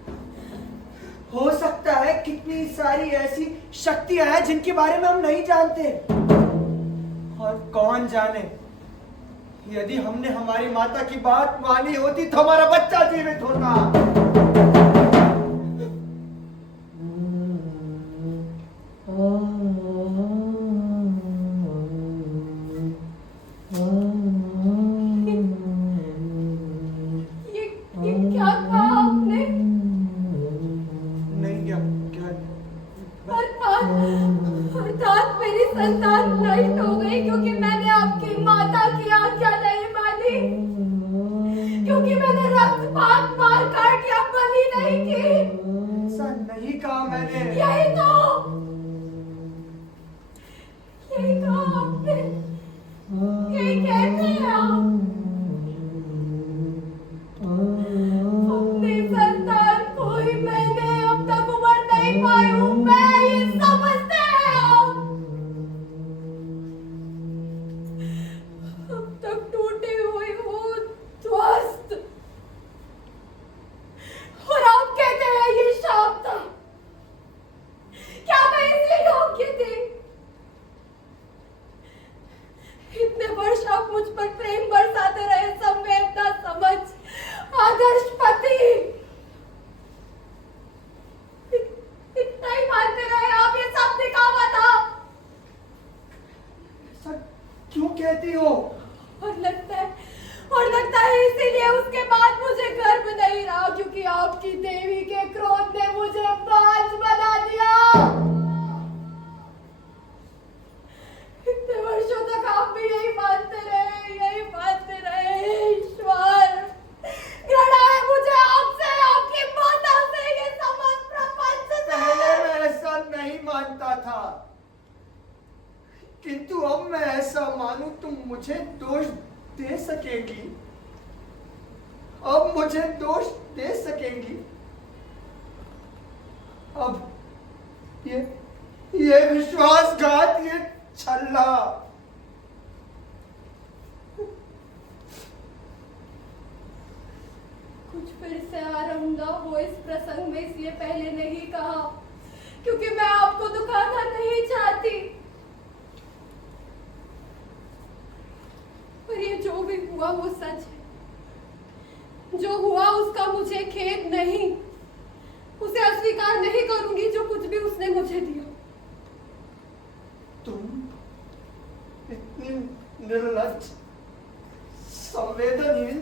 हो सकता है कितनी सारी ऐसी शक्तियां हैं जिनके बारे में हम नहीं जानते, और कौन जाने, यदि हमने हमारी माता की बात मानी होती तो हमारा बच्चा जीवित होता। ये क्या कहा आपने? नहीं क्या अर्थात मेरी संतान नष्ट हो गई क्योंकि मैंने आपकी माता की आज्ञा नहीं मानी, क्योंकि मैंने रक्तपात मार काट या बलि नहीं की। ऐसा नहीं कहा मैंने। यही कहा आपने, यही कहते हैं आप। अपनी संतान को ही मैंने अब तक उम्र नहीं पाई हूँ, मैं ये समझते हैं आप। अब तक टूटी हुई हूँ, ध्वस्त, और आप कहते हैं ये शाप था। क्या मैं इसलिए योग्य थी? इतने वर्ष आप मुझ पर प्रेम बरसाते रहे, संवेदना, समझ, आदर्श पति, इतना ही मानते रहे आप। ये सब दिखावा था। ऐसा क्यों कहती हो? और लगता है इसीलिए उसके बाद मुझे गर्व नहीं रहा, क्योंकि आपकी देवी के क्रोध ने मुझे बाज बना दिया। इतने वर्षों तक आप भी यही मानते रहे। ईश्वर, घृणा है मुझे आपसे, आपकी माता से, ये समस्त प्रपंच से। पहले मैं ऐसा नहीं मानता था, किंतु अब मैं ऐसा मानूं तुम मुझे दोष दे सकेंगी? अब मुझे दोष दे सकेंगी? अब ये विश्वासघात, ये छल्ला, कुछ फिर से आरंभ न हो इस प्रसंग में, इसलिए पहले नहीं कहा, क्योंकि मैं आपको दुखाना नहीं चाहती। पर ये जो भी हुआ वो सच है। जो हुआ उसका मुझे खेद नहीं, उसे अस्वीकार नहीं करूंगी जो कुछ भी उसने मुझे दिया। तुम इतनी निर्लज्ज, संवेदनहीन,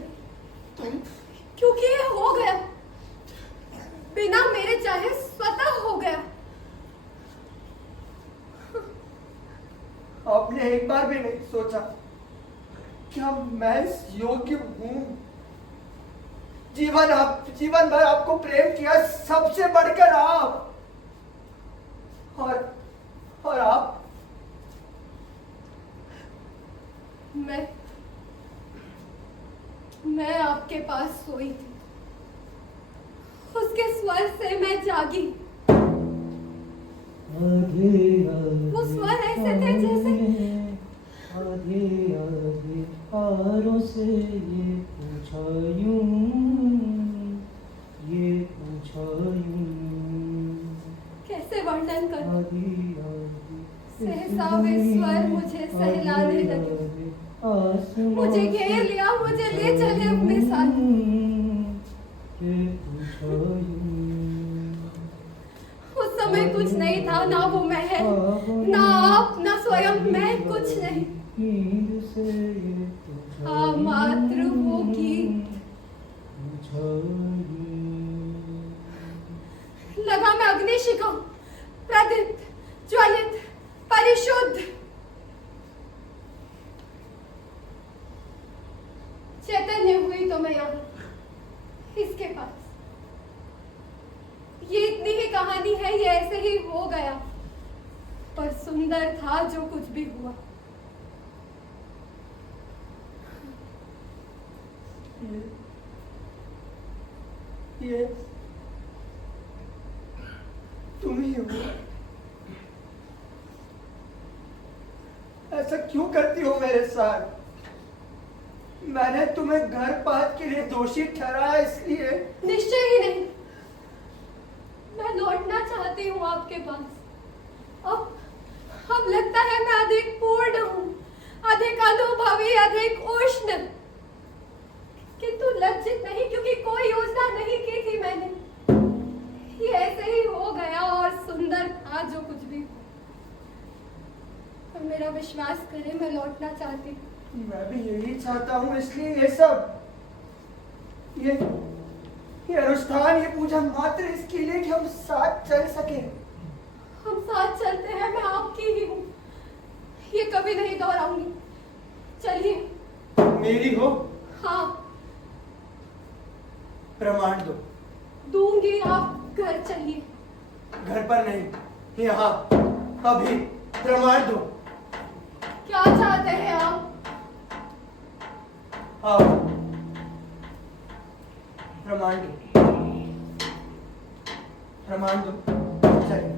तुम। क्योंकि ये हो गया, बिना मेरे चाहे स्वतः हो गया। आपने एक बार भी नहीं सोचा क्या मैं इस योग्य हूं? जीवन भर आपको प्रेम किया, सबसे बढ़कर आप, और आप। मैं आपके पास सोई थी, उसके स्वर से मैं जागी। वो स्वर ऐसे थे जैसे आधे आधे हारों से ये पूछा यूं, ये पूछा कैसे वर्णन करूं? सहसा वे स्वर मुझे सहलाने लगे, मुझे घेर लिया, मुझे ले चले अपने साथ। उस समय कुछ नहीं था, ना वो महल, ना आप, ना स्वयं मैं, कुछ नहीं। हाँ मात्र वो गीत। लगा मैं अग्निशिखा, प्रदीप्त, ज्वलित, परिशुद्ध। चैतन्य हुई तो मैं यहाँ, इसके पास। ये इतनी ही कहानी है, ये ऐसे ही हो गया, पर सुंदर था जो कुछ भी हुआ। ये तुम ही हो। ऐसा क्यों करती हो मेरे साथ? मैंने तुम्हें घर पात के लिए दोषी ठहराया इसलिए? निश्चय ही नहीं। मैं लौटना चाहती हूँ आपके पास। अब लगता है मैं अधिक पूर्ण हूँ, अधिक अनुभवी, अधिक उष्ण। किंतु लज्जित नहीं, क्योंकि कोई योजना नहीं की थी मैंने। ये ऐसे ही हो गया और सुंदर था जो कुछ भी। और मेरा विश्वास करें, मैं लौटना चाहती हूँ। मैं भी यही चाहता हूँ, इसलिए ये सब, ये अनुष्ठान, ये पूजा मात्र इसके लिए कि हम साथ चल सके। हम साथ चलते हैं, मैं आपकी ही हूँ, ये कभी नहीं दोहराऊंगी। चलिए। मेरी हो? हाँ। प्रमाण दो। दूंगी, आप घर चलिए। घर पर नहीं, यहाँ, अभी प्रमाण दो। क्या चाहते हैं आप? आओ, प्रमाण दो, प्रमाण दो। चलिए,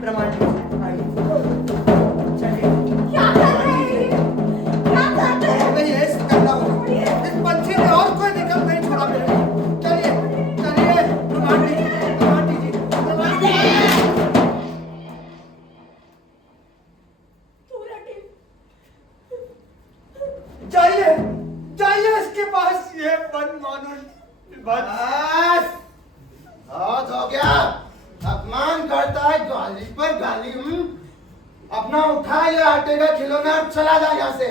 प्रमाण दो। आइए, चलिए। क्या कर रहे हैं? क्या करते हैं? हमें ये करना होगा। इस पंछी ने और कोई निकल नहीं छोड़ा मेरे को। चलिए, चलिए, प्रमाण दीजिए, प्रमाण दीजिए, प्रमाण दीजिए। दूर हटिए। जाइए, जाइए इसके पास। ये मनमानुष बस बहुत हो गया। अपमान करता है, गाली पर गाली। अपना उठा, ये आटे का खिलौना, अब चला जा यहाँ से।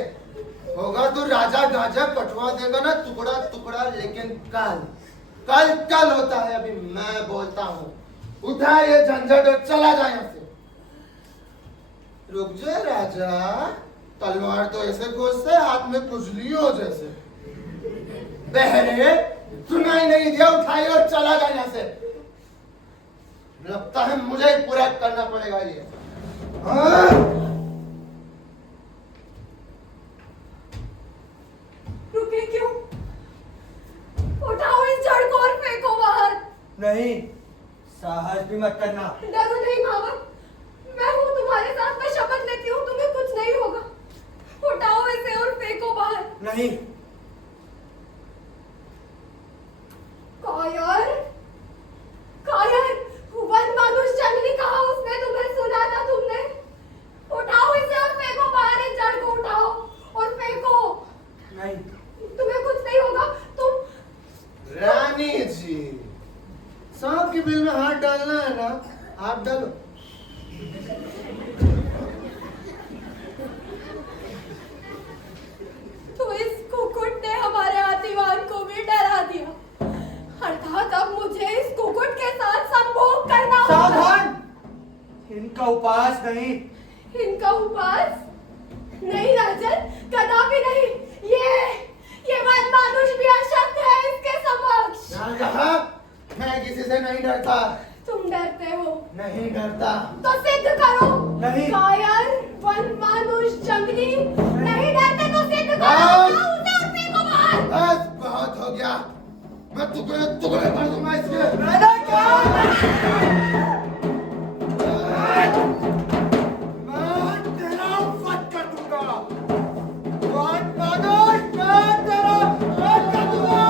होगा तो राजा गाजा कटवा देगा ना टुकड़ा टुकड़ा, लेकिन कल कल कल होता है, अभी मैं बोलता हूँ। उठा ये झंझट और चला जा यहाँ से। रुक जा राजा, तलवार तो ऐसे घुसते हाथ में खुजली हो जैसे। बहरे सुनाई नहीं दिया, उठाई और चला जा यहाँ से। लगता है मुझे ही पूरा करना पड़ेगा ये। रुके क्यों? उठाओ इस जड़ को और फेंको बाहर। नहीं, साहस भी मत करना। डरो नहीं मामा, मैं हूँ तुम्हारे साथ। मैं शपथ लेती हूँ तुम्हें कुछ नहीं होगा। उठाओ इसे और फेंको बाहर। नहीं। कायर, कायर, वन मानुष जंगली, कहा उसने तुम्हें? सुना था तुमने? उठाओ इसे और फेंको बाहर। इस जड़ को उठाओ और फेंको। नहीं, तुम्हें कुछ नहीं होगा। तुम रानी जी, सांप के बिल में हाथ डालना है ना, हाथ डालो। तो इस कुकुट ने हमारे हाथीवान को भी डरा दिया। अर्थात अब मुझे इस कुकुट के साथ संभोग करना होगा। सावधान! इनका उपास नहीं। इनका उपास नहीं राजन, कदापि नहीं। ये मनमानुष भी अशक्त है इसके समक्ष। क्या कहा? मैं किसी से नहीं डरता। तुम डरते हो? नहीं डरता। तो सिद्ध करो। नहीं। कायर, वनमानुष, जंगली, नहीं डरते तो सिद्ध करो। बस। जाओ उसे और फेंको बाहर। बस बहुत हो गया, मैं टुकड़े टुकड़े कर दूंगा इसके। मैंने क्या? मैं तेरा वध कर दूंगा। वनमानुष, मैं तेरा वध कर दूंगा।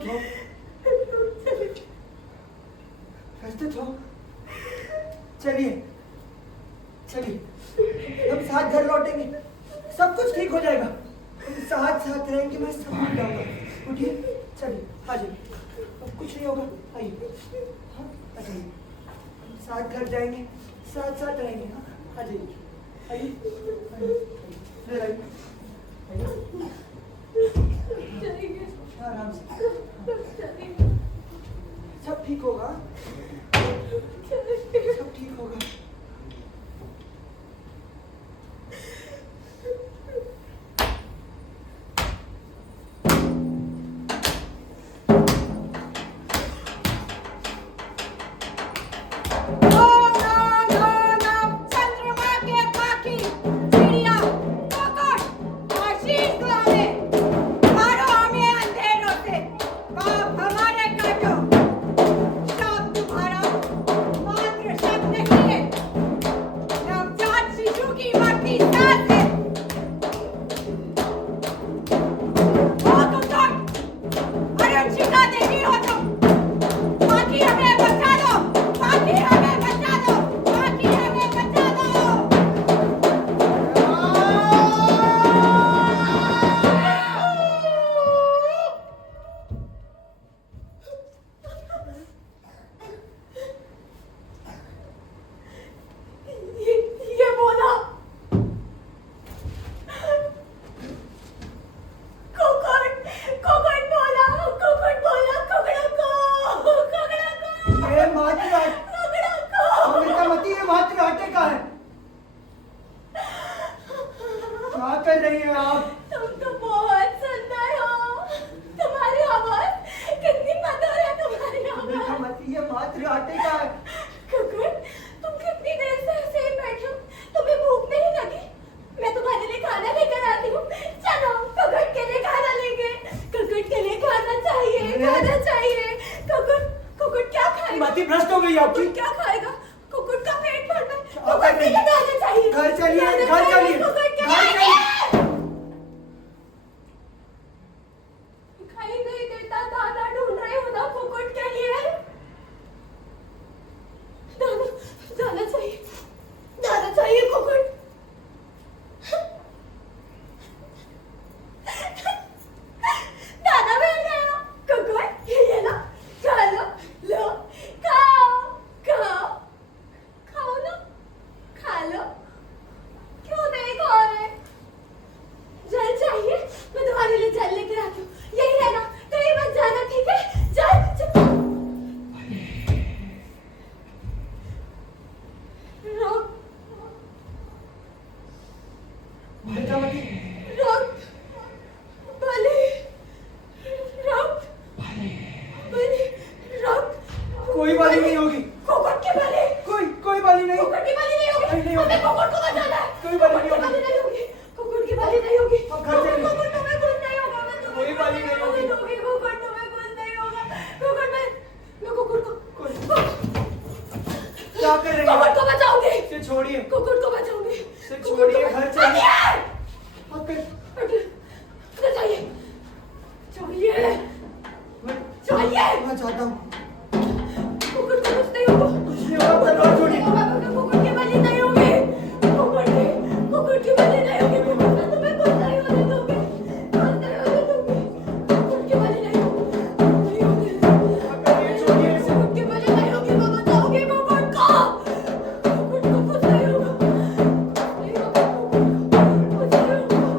प्रस्तुत हो? प्रस्तुत हो? चलिए चलिए, हम साथ घर लौटेंगे, सब कुछ ठीक हो जाएगा। हम साथ साथ रहेंगे, मैं सब भूल जाऊंगा। उठिए, चलिए, आ जाइए, अब कुछ नहीं होगा। आइए, हाँ, आ जाइए, हम साथ घर जाएंगे, साथ साथ रहेंगे। हाँ, आ जाइए, आइए, आइए, आइए, चलेंगे, आराम से, चलेंगे, सब ठीक होगा, चलेंगे। सब ठीक होगा। ओम नमः नमः चंद्रमा के पाखी चिड़िया कोकट आशीष लावे, मारो हमें अंधेरों से, पाप हमारे काटो। शाप तुम्हारा मात्र शब्द नहीं है, नवजात शिशु की मरती सांस है। ओ कोकट, अरुण शिखा देवी हो तुम, बाकी हमें बचा दो, बाकी हमें बचा दो, बाकी हमें बचा दो। ये बोला कोकट बोला, कुकड़ा को ये मातृ अमृतामती, ये मातृ आटे का है। क्या कर रही हैं आप? तुम तो बहुत सुंदर हो, तुम्हारी आवाज कितनी मधुर है, तुम्हारी आवाज। अमृतामती, ये मातृ आटे का है। कुकट, तुम कितनी देर से ऐसे ही बैठे हो, तुम्हें भूख नहीं लगी? मैं तुम्हारे लिए खाना लेकर आती हूँ, चलो कुकट के लिए खाना लेंगे। कुकट के लिए खाना चाहिए, खाना चाहिए। कुकट क्या खाएगा? मति भ्रष्ट हो गई आपकी। कुकट क्या खाएगा? कुकट का पेट भरना है, क्या कुकट कर के रही लिए है? खाना चाहिए। घर चलिए, खाना घर चाहिए, चलिए, कुकट के घर लिए। चलिए। दिखाई नहीं देता, दाना ढूंढ रही हूँ ना कुकट के लिए। दाना चाहिए, दाना चाहिए कुकट। दाना मिल गया कुकट, ये लो, खा लो, लो, खाओ ना, खा लो। क्यों नहीं खा रहे? जल चाहिए, मैं तुम्हारे लिए जल लेकर आती हूँ। यही रहना, कहीं मत जाना, ठीक है? जल रोक, अमृतामती, रोक, बलि, रोक, बलि, रोक। कोई बाली नहीं होगी, कुकट की बलि, कोई बाली नहीं। कुकट की बलि नहीं होगी। नहीं होगी। हमें कुकट को बचाना है। कोई बलि कुकट की नहीं बलि नहीं होगी, कुकट की बलि नहीं होगी। अब घर चलिए। कुकट तुम्हें कुछ नहीं होगा, मैं तुम्हें कोई बलि नहीं होगी। कुकट तुम्हें कुछ नहीं होगा। कुकट मैं कुकट को क्या कर रही हैं? कुकट को बचाऊंगी, इसे छोड़िए, कुकट को बचाऊंगी। इसे छोड़िए, घर चलिए। आप कर- चाहिए, चाहिए, चाहिए। मैं चाहता हूँ कुकट को कुछ नहीं होगा। कुछ नहीं होगा, तलवार छोड़िए। कुकट की बलि नहीं होगी, कुकट की बलि नहीं होगी। कुकट तुम्हें कुछ नहीं होने दूंगी, कुछ नहीं होने दूंगी। कुकट की बलि नहीं होगी, नहीं होगी। छोड़िए इसे। कुकट की बलि नहीं होगी, मैं बचाऊंगी कुकट को। कुकट को कुछ नहीं होगा, नहीं होगा, कुछ नहीं होगा।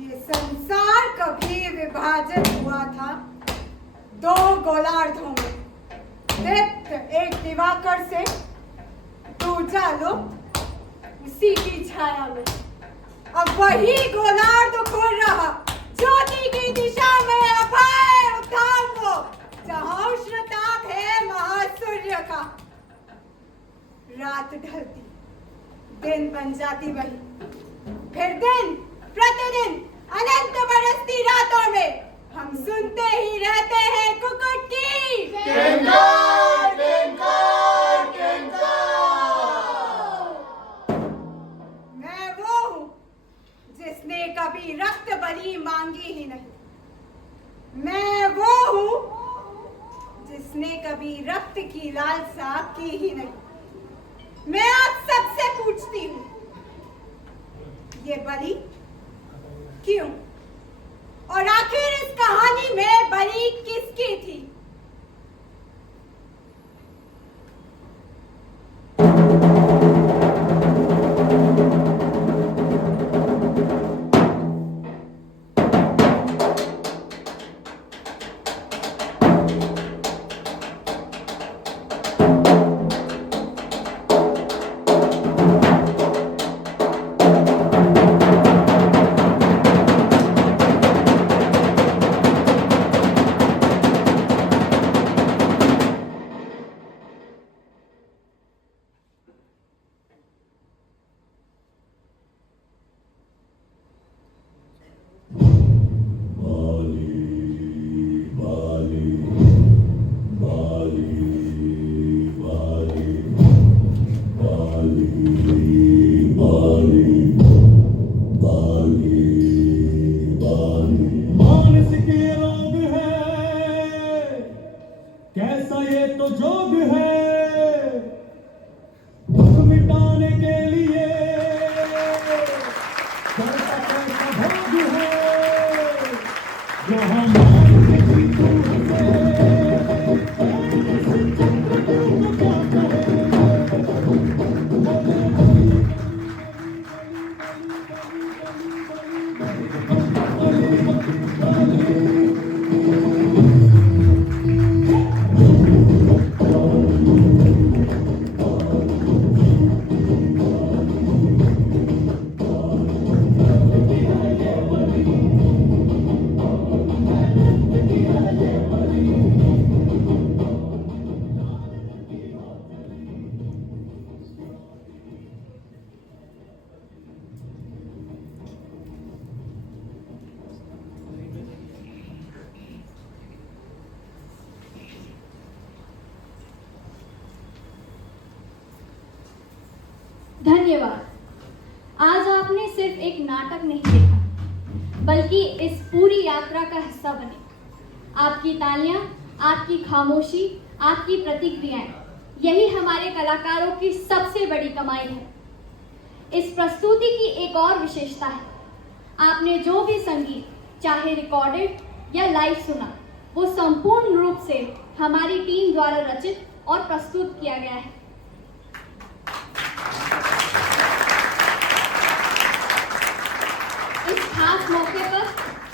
ये संसार कभी विभाजित हुआ था दो गोलार्धों में, दीप्त एक दिवाकर से, दूजा लुप्त उसी की छाया में। अब वही गोलार्ध खुल रहा ज्योति की दिशा में, अभय उद्धार को, जहां उष्णताप है महासूर्य का। रात ढलती, दिन बन जाती वही, फिर दिन प्रतिदिन अनंत बरसती रातों में हम सुनते ही रहते हैं कुकुट की किंकार, किंकार, किंकार। मैं वो हूँ जिसने कभी रक्त बलि मांगी ही नहीं। मैं वो हूँ जिसने कभी रक्त की लालसा की ही नहीं। मैं आप सबसे पूछती हूँ, ये बलि क्यों? और आखिर इस कहानी में बलि किसकी थी? मानसिक ये रोग है, कैसा ये तो जोग है, दुख मिटाने के लिए कैसा कैसा भोग है, जो हमारे जीतू धन्यवाद। आज आपने सिर्फ एक नाटक नहीं देखा, बल्कि इस पूरी यात्रा का हिस्सा बने। आपकी तालियां, आपकी खामोशी, आपकी प्रतिक्रियाएं, यही हमारे कलाकारों की सबसे बड़ी कमाई है। इस प्रस्तुति की एक और विशेषता है, आपने जो भी संगीत, चाहे रिकॉर्डेड या लाइव सुना, वो संपूर्ण रूप से हमारी टीम द्वारा रचित और प्रस्तुत किया गया है। इस खास मौके पर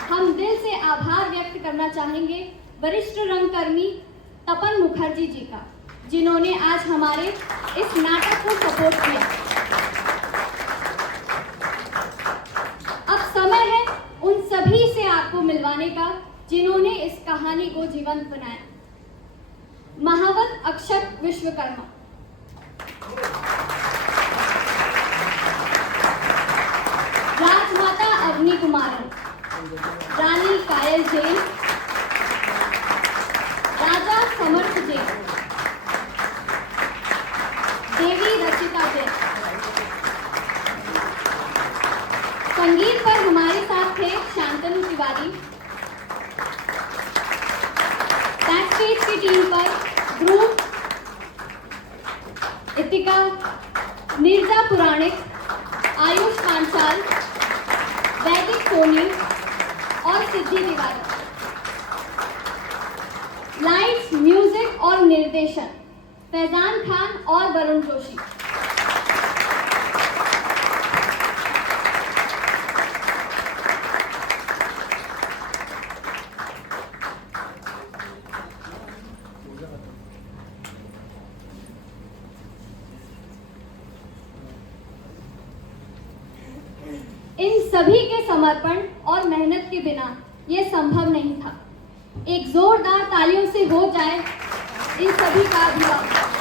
हम दिल से आभार व्यक्त करना चाहेंगे वरिष्ठ रंगकर्मी तपन मुखर्जी जी का, जिन्होंने आज हमारे इस नाटक को सपोर्ट किया। अब समय है उन सभी से आपको मिलवाने का जिन्होंने इस कहानी को जीवंत बनाया। महावत अक्षत विश्वकर्मा, राजमाता अग्नि कुमारन, रानी कायल जैन, राजा समर्थ जैन, देवी रचिता जैन। संगीत पर हमारे साथ थे शांतनु तिवारी। बैकस्टेज की टीम पर ध्रुव, इतिका, नीरजा पुराणिक, आयुष पांचाल, वैदिक सोनी और सिद्धि तिवारी। लाइट्स, म्यूजिक और निर्देशन फैजान खान और वरुण जोशी। इन सभी के समर्पण और मेहनत के बिना ये संभव नहीं था। एक जोरदार तालियों से हो जाए इन सभी का अभिवादन।